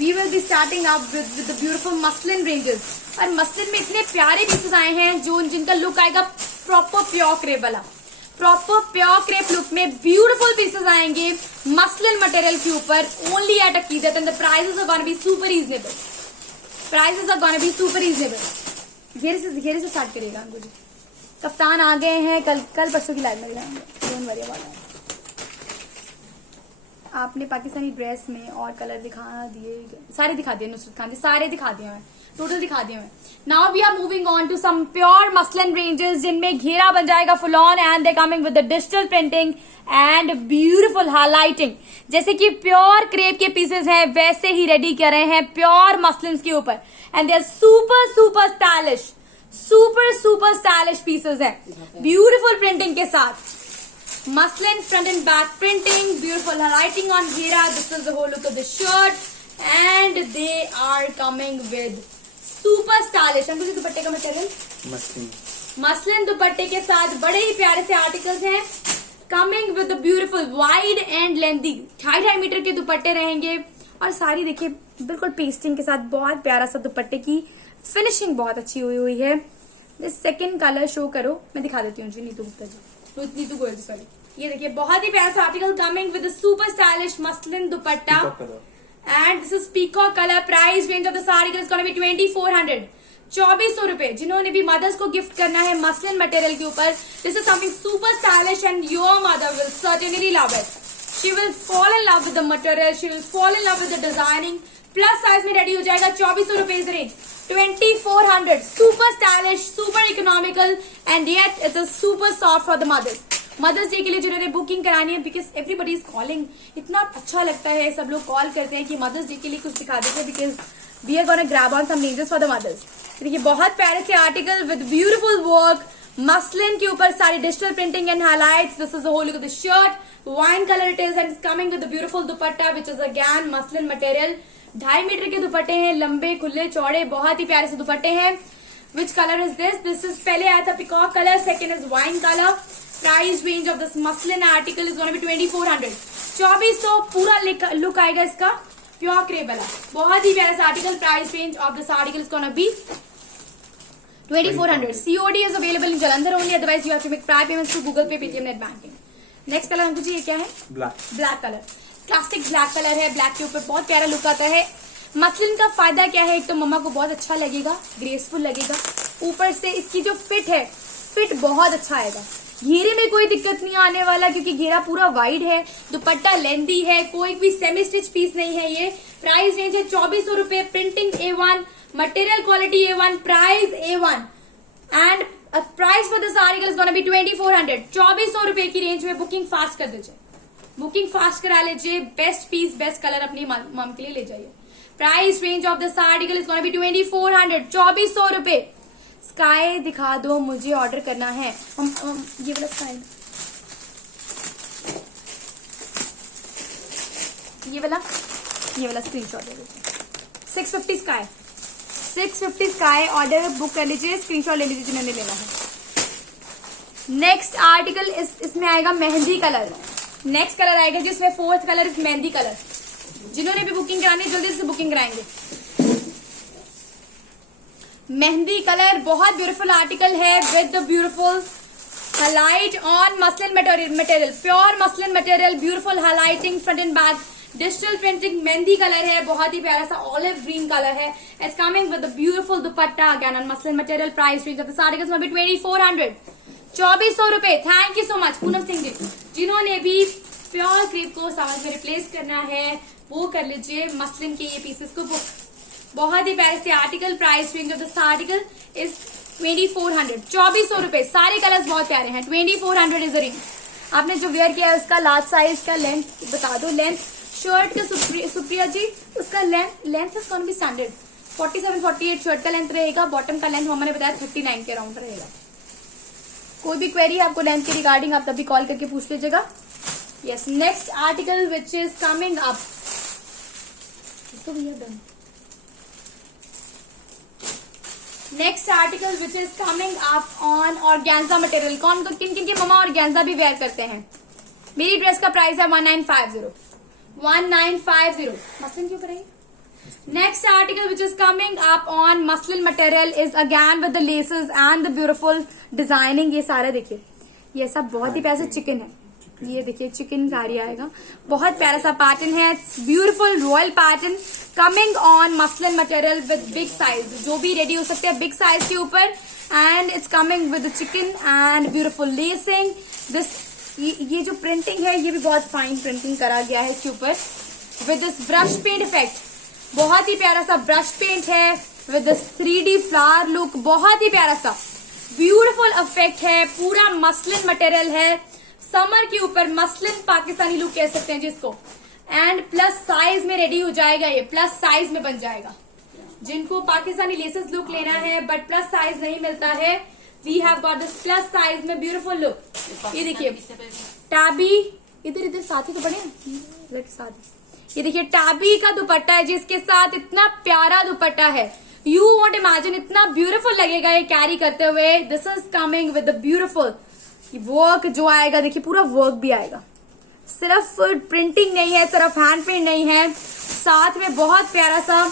We will be starting up with the beautiful muslin ranges। और मसलिन में इतने प्यारे पीसेस आए हैं जो जिनका लुक आएगा प्रॉपर प्योर क्रेप वाला। प्रॉपर प्योर क्रेप लुक में ब्यूटीफुल पीसेस आएंगे मसलिन मटेरियल के ऊपर, only at Akeedat. And the prices are gonna be super reasonable, prices are gonna be super reasonable. घेरे से स्टार्ट करेगा अंकुर जी। कप्तान आ गए हैं, कल परसों की लाइव में लाएंगे, डोंट वरी अबाउट दैट। आपने पाकिस्तानी ड्रेस में और कलर दिखा दिए, सारे दिखा दिए नुसरत खान जी, सारे दिखा दिए हैं, टोटल दिखा दिए हैं। Now we are moving on to some pure muslin ranges जिनमें घेरा बन जाएगा full on and they coming with the digital printing and beautiful highlighting. जैसे कि प्योर क्रेप के पीसेस हैं वैसे ही रेडी कर रहे हैं प्योर मसलिन के ऊपर। And they are super super stylish, super super stylish pieces है ब्यूटीफुल प्रिंटिंग के साथ। Muslin front and back printing, beautiful highlighting on ghera. This is the whole look of the shirt and they are coming with super stylish। अंकुर जी दुपट्टे का material muslin दुपट्टे के साथ बड़े ही प्यारे से आर्टिकल्स हैं। Coming with the beautiful wide and lengthy 2.5 metre के दुपट्टे रहेंगे। और सारी देखिए बिल्कुल पेस्टिंग के साथ बहुत प्यारा सा दुपट्टे की फिनिशिंग बहुत अच्छी हुई है। सेकंड कलर शो करो, मैं दिखा देती हूँ जी। नीतू गुप्ता जी, नीतू गोयल जी, सॉरी। ये देखिए बहुत ही प्यारा सा article coming with super stylish muslin dupatta and this is peacock colour. Price range of this article is gonna B 2400, 2400 रुपए। जिन्होंने भी मदर्स को गिफ्ट करना है मसलिन मटेरियल के ऊपर, this is something super stylish and your mother will certainly love it. She will fall in love with the material, she will fall in love with the designing. Plus size में ready हो जाएगा, 2400 rupees range, 2400। Super stylish, super economical and yet it's a super soft for the mother's day के लिए जिन्होंने booking करानी है, because everybody is calling. इतना अच्छा लगता है, सब लोग कॉल करते हैं कि मदर्स डे के लिए कुछ दिखा देते हैं, because we are gonna grab on some ranges for the mothers. देखिए बहुत प्यारे से article with beautiful work, muslin के ऊपर सारी digital printing and highlights. This is the whole look of the shirt, wine colour it is and it's coming with the beautiful dupatta which is again muslin material. 2.5 metre के दुपट्टे हैं, लंबे खुले चौड़े, बहुत ही प्यारे से दुपट्टे हैं। Which colour is this? This is पहले आया था peacock colour, second is wine colour. Price range of this muslin article is gonna B 2400, 2400 पूरा लुक आएगा इसका, प्योर क्रेप वाला, बहुत ही प्यारा सा article. Price range of this article is gonna B 2400। COD is available in Jalandhar only, otherwise you have to make prior payments to Google Pay, Paytm, Net Banking. Next colour Ankur ji ये क्या है? Black colour, classic black colour है। Black के ऊपर बहुत प्यारा look आता है। मसलिन का फायदा क्या है? एक तो मम्मा को बहुत अच्छा लगेगा, ग्रेसफुल लगेगा, ऊपर से इसकी जो फिट है, फिट बहुत अच्छा आएगा। घेरे में कोई दिक्कत नहीं आने वाला, क्योंकि घेरा पूरा वाइड है, दुपट्टा लेंथी है, कोई भी सेमी स्टिच पीस नहीं है ये। प्राइस रेंज है 2400 रुपए, printing A1, material quality A1, price A1 and price for this article is gonna B 2400, 2400 रुपए की रेंज में। बुकिंग फास्ट कर दीजिए, बुकिंग फास्ट करा लीजिए। बेस्ट पीस, बेस्ट कलर अपनी मम के लिए ले जाइए। Price range of this article is gonna B 2400, 2400 रुपए। स्काई दिखा दो, मुझे ऑर्डर करना है। ये वाला स्काई, ये वाला स्क्रीनशॉट ले लीजिए। 650 स्काई, 650 स्काई ऑर्डर बुक कर लीजिए, स्क्रीनशॉट ले लीजिए जिन्होंने लेना है। नेक्स्ट आर्टिकल इसमें आएगा मेहंदी कलर। नेक्स्ट कलर आएगा जिसमें fourth colour is mehndi colour. जिन्होंने भी बुकिंग करानी है जल्दी से बुकिंग कराएंगे। मेहंदी कलर बहुत ब्यूटीफुल आर्टिकल है with the beautiful highlight on muslin material, pure muslin material, beautiful highlighting front and back, digital printing. Mehndi colour है, बहुत ही प्यारा सा ऑलिव ग्रीन कलर है। It's coming with the beautiful dupatta again on muslin material. Price range of this article will be 2400, 2400 रुपए। Thank you so much Poonam Singh ji, जिन्होंने भी pure crepe को साथ में रिप्लेस करना है वो कर लीजिए मसलिन के ये पीसेस को बुक। बहुत ही प्यारे से article. Price range of this article is 2400, 2400 रुपए। सारे कलर्स बहुत प्यारे हैं। 2400 इज द रेंज। आपने जो वेयर किया है उसका लार्ज साइज का लेंथ बता दो। लेंथ शर्ट का सुप्रिया जी, उसका length is gonna B standard 47-48 shirt का लेंथ रहेगा। बॉटम का लेंथ हमने बताया 39 के अराउंड रहेगा। कोई भी क्वेरी आपको लेंथ के रिगार्डिंग आप तभी कॉल करके पूछ लीजिएगा। Yes, next article which is coming up, next article which is coming up on organza material. कौन किन किन के ममा ऑर्गेन्जा भी वेयर करते हैं? मेरी ड्रेस का प्राइस है 1950, 1950 मसलिन के ऊपर है। Next article which is coming up on muslin material is again with the laces and the beautiful designing. ये सारा देखिए, ये सब बहुत ही प्यारा चिकन है। ये देखिए चिकन कारी आएगा, बहुत प्यारा सा पैटर्न है। Beautiful royal pattern coming on muslin material with big size. जो भी रेडी हो सकते हैं बिग साइज के ऊपर। And it's coming with chicken and beautiful lacing. This ये जो प्रिंटिंग है ये भी बहुत फाइन प्रिंटिंग करा गया है इसके ऊपर with this brush paint effect. बहुत ही प्यारा सा ब्रश पेंट है with this 3D flower look. बहुत ही प्यारा सा ब्यूटीफुल इफेक्ट है। पूरा मसलिन मटेरियल है, समर के ऊपर मसलिन पाकिस्तानी लुक कह सकते हैं जिसको। एंड प्लस साइज में रेडी हो जाएगा, ये प्लस साइज में बन जाएगा। जिनको पाकिस्तानी लेसेस लुक लेना है बट प्लस साइज नहीं मिलता है, we have got this plus size में ब्यूटीफुल लुक। ये देखिए टैबी, इधर साथी को बढ़िया साथ। ये देखिए टैबी का दुपट्टा है जिसके साथ इतना प्यारा दुपट्टा है। यू वॉन्ट इमेजिन, इतना ब्यूटीफुल लगेगा ये कैरी करते हुए। This is coming with the beautiful work जो आएगा। देखिए पूरा वर्क भी आएगा, सिर्फ प्रिंटिंग नहीं है, सिर्फ हैंड प्रिंट नहीं है, साथ में बहुत प्यारा सा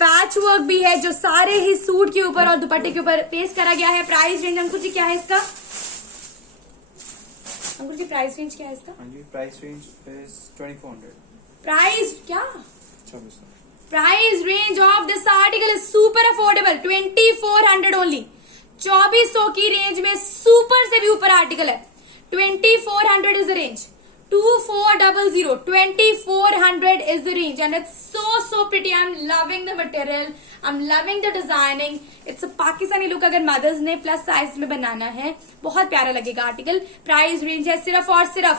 पैच वर्क भी है जो सारे ही सूट के ऊपर और दुपट्टे के ऊपर पेस्ट करा गया है। प्राइस रेंज अंकुर जी क्या है इसका? अंकुर जी प्राइस रेंज क्या है इसका? Price range is 2400। प्राइस क्या? 2400। Price range of this article is super affordable, 2400 only. 2400 की रेंज में सुपर से भी ऊपर आर्टिकल है। 2400 is the range, 2400, 2400 is the range, and it's so pretty. I'm loving the material, I'm loving the designing. It's a Pakistani look. अगर mother's ने plus size में बनाना है बहुत प्यारा लगेगा आर्टिकल. प्राइस रेंज है सिर्फ और सिर्फ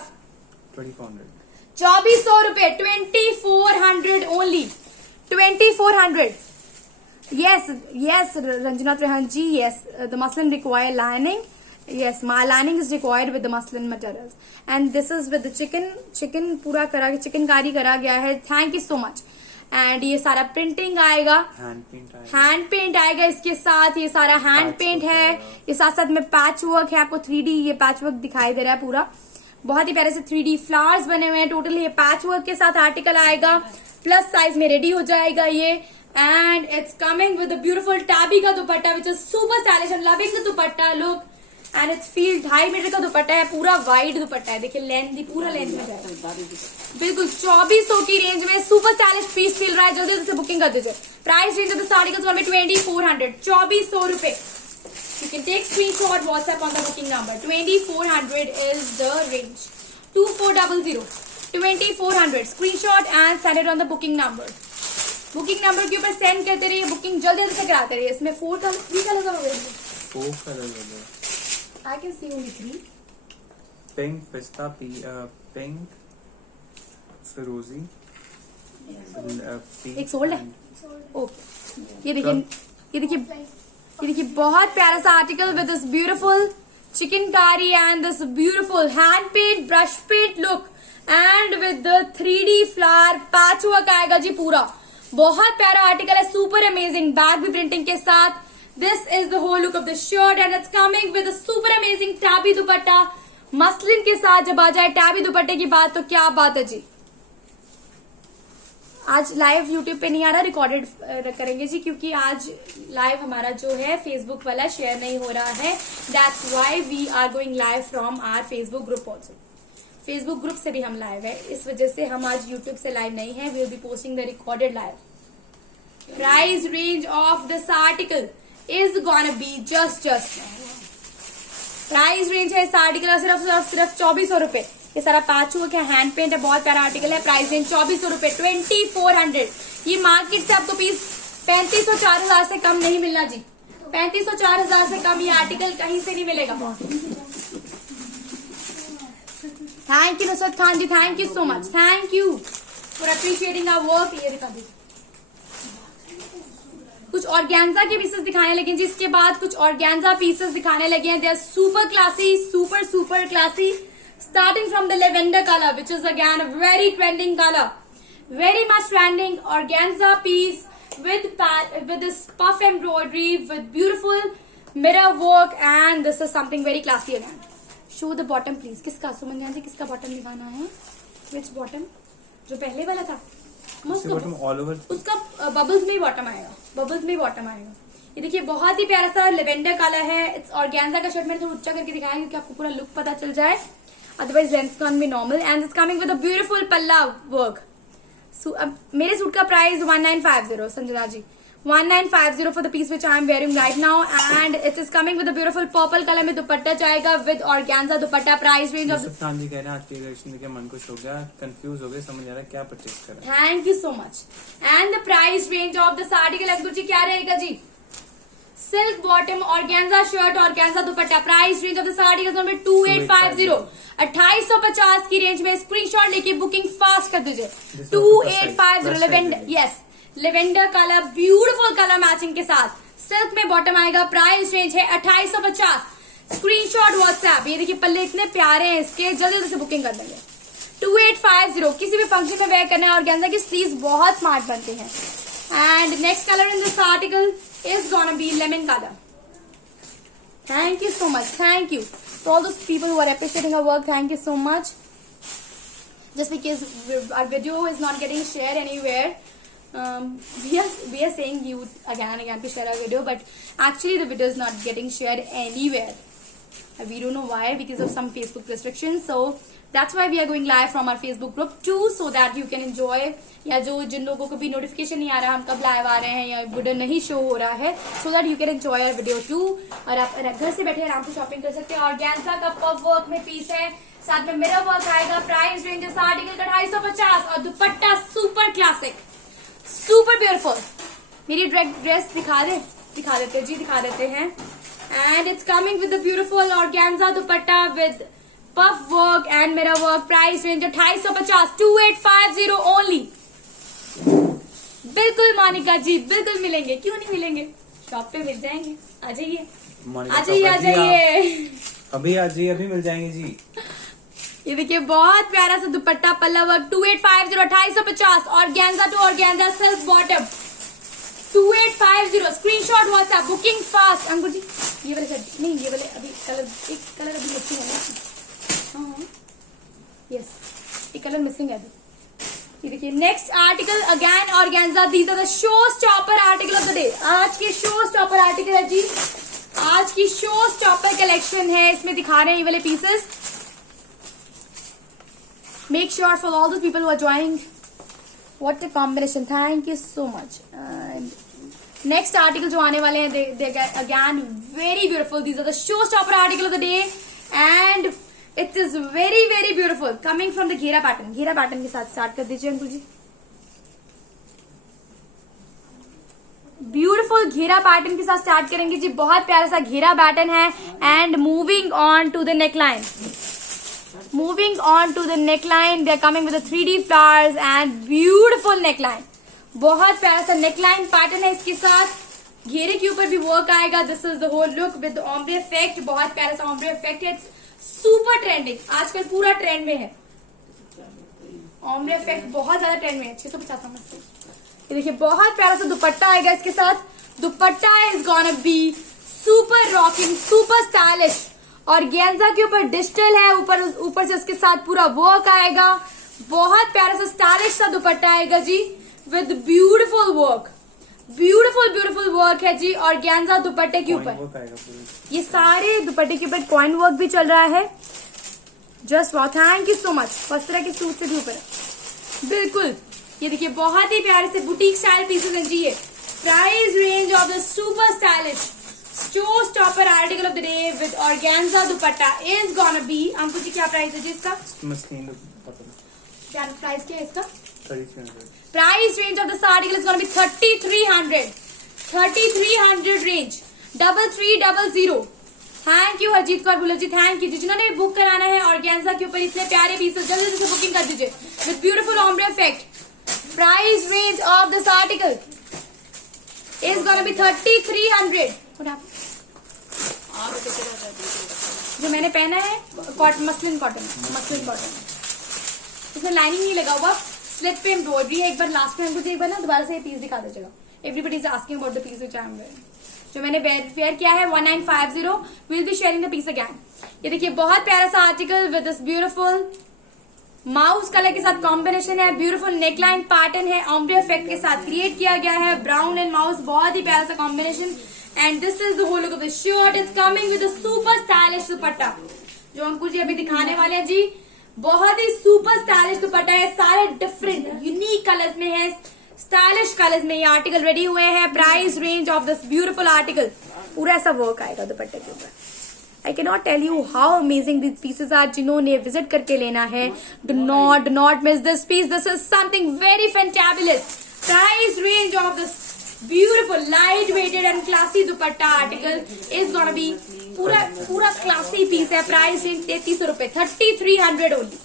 2400 रुपए. 2400 only. 2400. Yes, Ranjana Trehanji. Yes, the muslin require lining. Yes, my lining is required with the muslin materials, and this is with the chicken पूरा करा के चिकनकारी करा गया है. Thank you so much. And ये सारा प्रिंटिंग आएगा, हैंड पेंट आएगा इसके साथ. ये सारा हैंड पेंट है. ये साथ में पैच वर्क है. आपको 3D ये पैच वर्क दिखाई दे रहा है पूरा. बहुत ही प्यारे से 3D फ्लावर्स बने हुए हैं. टोटल ये पैच वर्क के साथ आर्टिकल आएगा. प्लस साइज में रेडी हो जाएगा ये. And it's coming with beautiful tabby का dupatta which is super stylish. And loving the dupatta look. And it's feel 2.5 metre का दुपट्टा है. पूरा वाइड दुपट्टा है. देखिए लेंथ, पूरा लेंथ में जाएगा. बिल्कुल 2400 की रेंज में सुपर स्टाइलिश पीस मिल रहा है. जल्दी से बुकिंग कर दीजिए. Price range of the articles one में 2400. 2400 रुपए. You can take screenshot, WhatsApp on the booking number. 2400 is the range. 2400. 2400. Screenshot and send it on the booking number. Booking number के ऊपर सेंड करते रहिए. बुकिंग जल्दी से कराते रहिए. इसमें 4 colours available. 4 colours. I can see only 3. Pink, pista, pink, फिरोजी. एक सोल्ड है. ओके, ये देखिए बहुत प्यारा सा article with this beautiful chikankari and this beautiful hand paint brush paint look and with the 3D flower patch work आएगा जी पूरा. बहुत प्यारा आर्टिकल है. Super amazing. बैक भी प्रिंटिंग के साथ. This is the whole look of the shirt and it's coming with a super amazing tabby dupatta. Muslin के साथ जब आ जाए टैबी दुपट्टे की बात तो क्या बात है जी. आज लाइव यूट्यूब पे नहीं आ रहा, रिकॉर्डेड करेंगे जी, क्योंकि आज लाइव हमारा जो है फेसबुक वाला शेयर नहीं हो रहा है. That's why we are going live from our Facebook group also. Facebook group से भी हम लाइव है. इस वजह से हम आज यूट्यूब से लाइव नहीं है. We will be posting the recorded live. Price range of this article is gonna be just price range है इस आर्टिकल सिर्फ 2400 रुपए. ये सारा पैच वर्क है, हैंड पेंट है, बहुत प्यारा आर्टिकल है. प्राइस रेंज 2400 रुपए. 2400. ये मार्केट से आपको पीस 3500-4000 से कम नहीं मिलना जी. 3500-4000 से कम ये आर्टिकल कहीं से नहीं मिलेगा. Thank you Nusrat Khan ji. Thank you so much. Thank you for appreciating our work. ये दिखा दीजिए. कुछ ऑर्गेन्जा के पीसेस दिखाने लगे जी. इसके बाद कुछ ऑर्गेन्जा पीसेस दिखाने लगे हैं. They are super classy, super classy. Starting from the lavender colour which is again a very trending colour. Very much trending organza piece with this puff embroidery with beautiful mirror work and this is something very classy again. Show the bottom please. किसका सुमन जान जी किसका bottom दिखाना है? Which bottom? जो पहले वाला था उसका बबल्स में ही बॉटम आएगा. ये देखिए बहुत ही प्यारा सा लेवेंडर कलर है. इट्स ऑर्गेन्जा का शर्ट. मैंने थोड़ा ऊंचा करके दिखाया क्योंकि आपको पूरा लुक पता चल जाए. Otherwise length can be normal and it's coming with a beautiful palla work. अब मेरे सूट का price 1950 Sanjana ji. 1950 for the piece which I am wearing right now and it is coming with a beautiful purple color में दुपट्टा जाएगा with organza dupatta. Price range of जी कह रहे हैं आज की कलेक्शन देख मन खुश हो गया, कंफ्यूज हो गए, समझ आ रहा है क्या परचेज करें. Thank you so much. And the price range of this article Abdul ji क्या रहेगा जी? Silk bottom organza shirt organza dupatta. Price range of this article number 2850. 2850 की रेंज में. स्क्रीनशॉट लेके बुकिंग फास्ट कर दीजिए. 2850 lavender. Yes lavender colour beautiful colour matching के साथ सिल्क में बॉटम आएगा. प्राइस रेंज है 2850. Screenshot WhatsApp. ये देखिए पल्ले इतने प्यारे हैं इसके. जल्दी से बुकिंग कर देंगे. 2850. किसी भी फंक्शन में वेयर करना है. ऑर्गेन्जा की स्लीव्स बहुत स्मार्ट बनते हैं. And next colour in this article is gonna be lemon color. Thank you so much. Thank you to all those people who are appreciating our work. Thank you so much. Just because our video is not getting shared anywhere, we are saying you again and again to share our video, but actually the video is not getting shared anywhere. We don't know why, because of some Facebook restrictions. So that's why we are going live from our Facebook group too, so that you can enjoy. या जो जिन लोगों को भी notification नहीं आ रहा हम कब live आ रहे हैं या वीडियो नहीं शो हो रहा है, so that you can enjoy our video too. और आप घर से बैठे आराम से शॉपिंग कर सकते हैं. ऑर्गेन्जा का पफ वर्क में पीस है. साथ में मिरर वर्क आएगा। प्राइस रेंज इस आर्टिकल का 250 और दुपट्टा सुपर क्लासिक, सुपर ब्यूटीफुल। मेरी ड्रेस दिखा देते हैं। And it's coming with the beautiful organza dupatta with puff work and mirror work. Price range 250, 2850 only. बिल्कुल मोनिका जी, बिल्कुल मिलेंगे, क्यों नहीं मिलेंगे, शॉप पे मिल जाएंगे। आ जाइए, आ जाइए। अभी मिल जाएंगे जी। ये देखिए बहुत प्यारा सा दुपट्टा पल्ला work 2850, 250 organza to organza silk bottom 2850। Screenshot WhatsApp, booking fast. Ankur ji ये वाले सेट नहीं, ये वाले अभी कलर, एक कलर अभी मिसिंग है ना। हाँ यस, एक कलर मिसिंग है अभी। ये देखिए next article again organza. These are the show stopper article of the day. आज के शो स्टॉपर आर्टिकल है जी, आज की शो स्टॉपर कलेक्शन है। इसमें दिखा रहे हैं ये वाले pieces. Make sure for all those people who are joining. What a combination! Thank you so much. And next article जो आने वाले हैं, they again very beautiful. These are the showstopper article of the day, and it is very very beautiful. Coming from the घेरा pattern. घेरा pattern के साथ start कर दीजिए अंकुर जी। ब्यूटीफुल घेरा पैटर्न के साथ स्टार्ट करेंगे जी। बहुत प्यारा सा घेरा पैटर्न है। And moving on to the neckline, moving on to the neckline, they are coming with the 3D flowers and beautiful neckline। बहुत प्यारा सा neckline पैटर्न है। इसके साथ घेरे के ऊपर भी वर्क आएगा। This is the whole look with ombre effect। बहुत प्यारा सा ombre effect है, सुपर ट्रेंडिंग, आजकल पूरा ट्रेंड में है। ombre effect बहुत ज्यादा ट्रेंड में है। 650 समझते। ये देखिए बहुत प्यारा सा दुपट्टा आएगा इसके साथ। दुपट्टा is gonna be super rocking, super stylish. और गेंजा के ऊपर डिजिटल है, ऊपर से उसके साथ पूरा वर्क आएगा। बहुत प्यारा सा स्टाइलिश सा दुपट्टा आएगा जी with beautiful work, beautiful work है जी। और गेंजा दुपट्टे के ऊपर ये सारे दुपट्टे के ऊपर कॉइन वर्क भी चल रहा है। Just wow, thank you so much. Vastra के सूट से भी ऊपर है बिल्कुल। ये देखिए बहुत ही प्यारे से बुटीक स्टाइल पीसेस हैं जी ये। Price range of the super stylish showstopper article of the day with organza dupatta is gonna be। अंकुर जी क्या प्राइस है जी इसका? क्या प्राइस क्या है इसका? 3300। Price range of this article is gonna be 3300, 3300 range 3300। Thank you Harjeet Kaur Bular ji, thank you जी। जिन्होंने book कराना है ऑर्गेन्जा के ऊपर इतने प्यारे पीसेस, जल्दी से बुकिंग कर दीजिए with beautiful ombre effect। Price range of this article is gonna be 3300। जो मैंने पहना है मसलिन कॉटन, इसमें लाइनिंग नहीं लगा हुआ, स्लिप पे एम्ब्रॉयडरी है। एक बार लास्ट में हमको एक बार ना दोबारा से ये पीस दिखा दे। चलो, everybody is asking about the piece which I am wearing. जो मैंने वेयर किया है 1950, will be sharing the piece again. ये देखिए बहुत प्यारा सा article with this beautiful mouse colour के साथ कॉम्बिनेशन है। ब्यूटीफुल नेकलाइन पैटर्न है, ombre effect के साथ क्रिएट किया गया है। ब्राउन एंड माउस, बहुत ही प्यारा सा combination. And this is the whole look of the shirt. It's coming with a super stylish dupatta जो अंकुर जी अभी दिखाने वाले हैं जी। बहुत ही सुपर स्टाइलिश दुपट्टा है, सारे डिफरेंट यूनिक कलर्स में है, स्टाइलिश कलर्स में ये आर्टिकल रेडी हुए हैं। Price range of this beautiful article, पूरा ऐसा वर्क आएगा दुपट्टे के ऊपर। I cannot tell you how amazing these pieces are। जिन्होंने विजिट करके लेना है, do not miss this piece। This is something very fantabulous। Price range of this beautiful light weighted and classy dupatta article is gonna be पूरा classy piece है। Price range 3300 रुपए, 3300 only,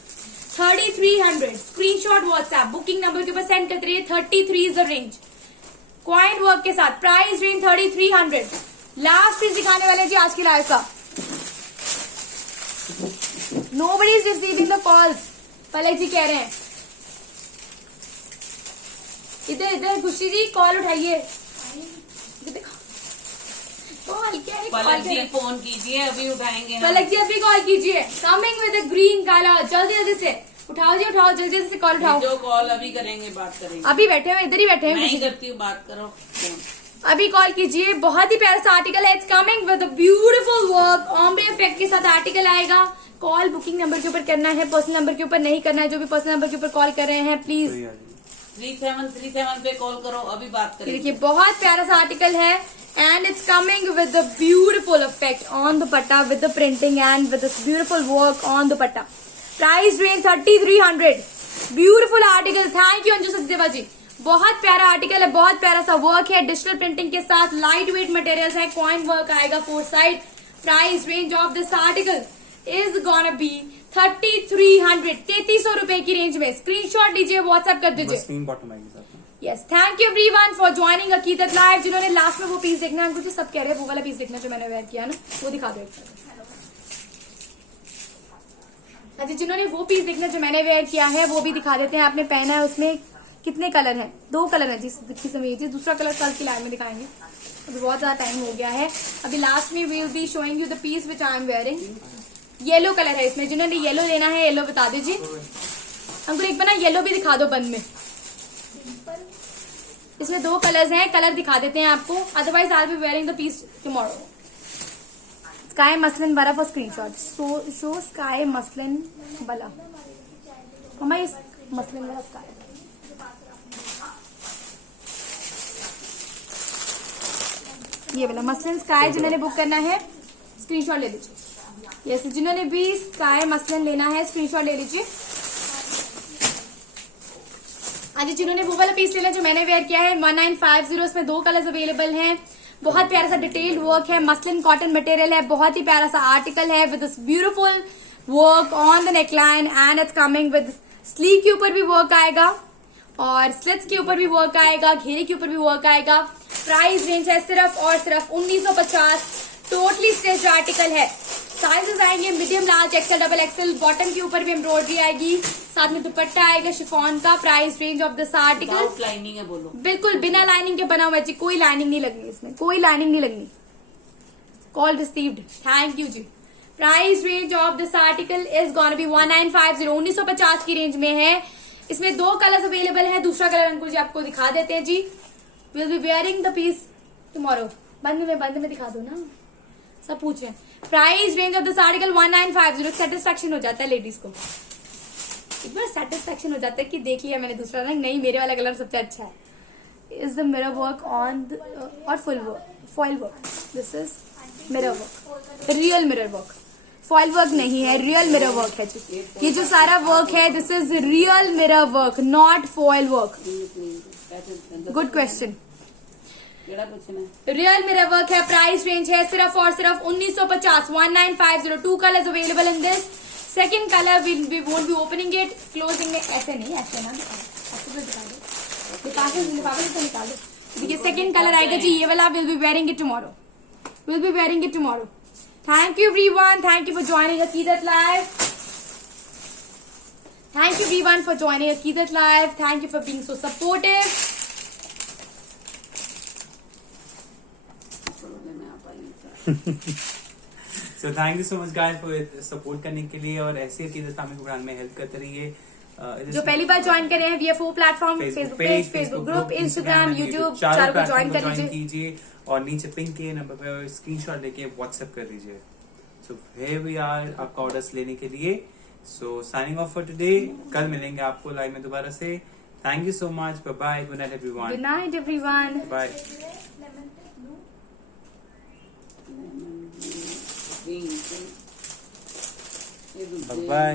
3300। Screenshot WhatsApp booking number के ऊपर send करते रहिए। 33 is the range, coin work के साथ। Price range 3300। Last piece दिखाने वाले जी आज की लाइव का। Nobody is receiving the calls। पलक जी कह रहे हैं इधर खुशी जी कॉल उठाइए। कॉल क्या है? पलक जी फोन कीजिए, अभी उठाएंगे हम। पलक जी अभी कॉल कीजिए। Coming with a green colour, जल्दी से उठाओ जी, उठाओ जल्दी से कॉल उठाओ। जो कॉल अभी करेंगे बात करेंगे। अभी बैठे हुए इधर ही बैठे हैं। मैं ही करती हूँ, बात करो। अभी कॉल कीजिए। बहुत ही प्यारा सा आर्टिकल है। It's coming with beautiful work, ombre effect के साथ आर्टिकल आएगा। कॉल बुकिंग नंबर के ऊपर करना है, पर्सनल नंबर के ऊपर नहीं करना है। जो भी पर्सनल नंबर के ऊपर कॉल कर रहे हैं प्लीज 3737 पे कॉल करो, अभी बात करेंगे। देखिए बहुत प्यारा सा आर्टिकल है and it's coming with the beautiful effect on dupatta with the printing and with this beautiful work on dupatta. Price range 3300। Beautiful article. Thank you Anju Sachdeva ji. बहुत प्यारा आर्टिकल है, बहुत प्यारा सा वर्क है डिजिटल प्रिंटिंग के साथ। लाइट वेट मटेरियल है, कॉइन वर्क आएगा 4 side. Price range of this article is gonna be 3300, 3300 रुपए की रेंज में। स्क्रीनशॉट लीजिए, व्हाट्सएप कर दीजिए। मसलिन बॉटम आएगी साथ में। Yes, thank you everyone for joining Aqeedat live. जिन्होंने लास्ट में वो पीस देखना है, उनको तो सब कह रहे हैं वो वाला पीस देखना जो मैंने वेयर किया ना, वो दिखा दो एक बार। अच्छा, जिन्होंने वो पीस देखना जो मैंने वेयर किया है वो भी दिखा देते हैं। आपने पहना है, उसमें कितने कलर हैं? 2 कलर है जी समझिए। दूसरा कलर कल की लाइन में दिखाएंगे, अभी बहुत ज्यादा टाइम हो गया है। अभी लास्ट में we will be showing you the piece which I am wearing. Yellow colour है इसमें, जिन्होंने येलो लेना है येलो बता दीजिए। हमको एक बार ना येलो भी दिखा दो बंद में। इसमें 2 कलर्स हैं, कलर दिखा देते हैं आपको। Otherwise I will be wearing the piece tomorrow. Sky muslin बला for screenshot. Show sky muslin बला। मम्मा इस मसलिन वाला स्काई। ये वाला मसलिन स्काई जिन्होंने बुक करना है स्क्रीनशॉट ले लीजिए। यस, जिन्होंने भी स्काई मसलिन लेना है स्क्रीनशॉट ले लीजिए। आज जिन्होंने वो वाला पीस लेना जो मैंने वेयर किया है 1950, इसमें 2 कलर्स अवेलेबल हैं। बहुत प्यारा सा डिटेल्ड वर्क है, मसलिन कॉटन मटेरियल है, बहुत ही प्यारा सा आर्टिकल है with this beautiful work on the neckline and it's coming with sleeve के ऊपर भी वर्क आएगा और स्लिट्स के ऊपर भी वर्क आएगा, घेरे के ऊपर भी वर्क आएगा। प्राइस रेंज है सिर्फ और सिर्फ 1950। टोटली स्टिच्ड आर्टिकल है। साइजेस आएंगे medium, large, XL, double XL. Bottom के ऊपर भी एम्ब्रॉयडरी आएगी, साथ में दुपट्टा आएगा शिफॉन का। Price range of this article without lining है, बोलो बिल्कुल बिना लाइनिंग के बना हुआ है जी। कोई लाइनिंग नहीं लगनी इसमें, कोई लाइनिंग नहीं लगनी। कॉल रिसीव्ड, थैंक यू जी। Price range of this article is gonna be 1950, 1950 की रेंज में है। इसमें 2 कलर्स अवेलेबल है। दूसरा कलर अंकुर जी आपको दिखा देते हैं जी। Will be wearing the piece tomorrow. बंद में दिखा दो ना, सब पूछ रहे हैं। Price range of this article 1950। Satisfaction हो जाता है लेडीज को, एक बार सेटिस्फेक्शन हो जाता है कि देख लिया मैंने दूसरा रंग, नहीं मेरे वाला कलर सबसे अच्छा है। Is the mirror work on और full work, foil work. This is mirror work, real mirror work. Foil work नहीं है, रियल मिरर वर्क है जी। ये जो सारा वर्क है this is real mirror work, not foil work. Good question. Real mirror work है। Price range है सिर्फ और सिर्फ 1950, 1950। 2 colours available in this. Second colour we won't be opening it, closing में ऐसे नहीं, ऐसे ना दिखा दो। देखिए सेकेंड कलर आएगा जी ये वाला। Will be wearing it tomorrow, will be wearing it tomorrow. Thank you everyone, thank you for joining Aqeedat live. Thank you everyone for joining Aqeedat live. Thank you for being so supportive. So thank you so much guys for support करने के लिए और ऐसे ही Islamic programme में help करते रहिए। जो पहली बार ज्वाइन करे हैं VFO platform, Facebook page, Facebook group, Instagram, YouTube, चारों को ज्वाइन कर लीजिए और नीचे पिन के नंबर पर स्क्रीनशॉट लेके व्हाट्सएप कर दीजिए। सो हियर वी आर आपका ऑर्डर्स लेने के लिए। So signing off for today. कल मिलेंगे आपको लाइव में दोबारा से। Thank you so much, bye bye, good night everyone. Good night everyone, bye. Bye.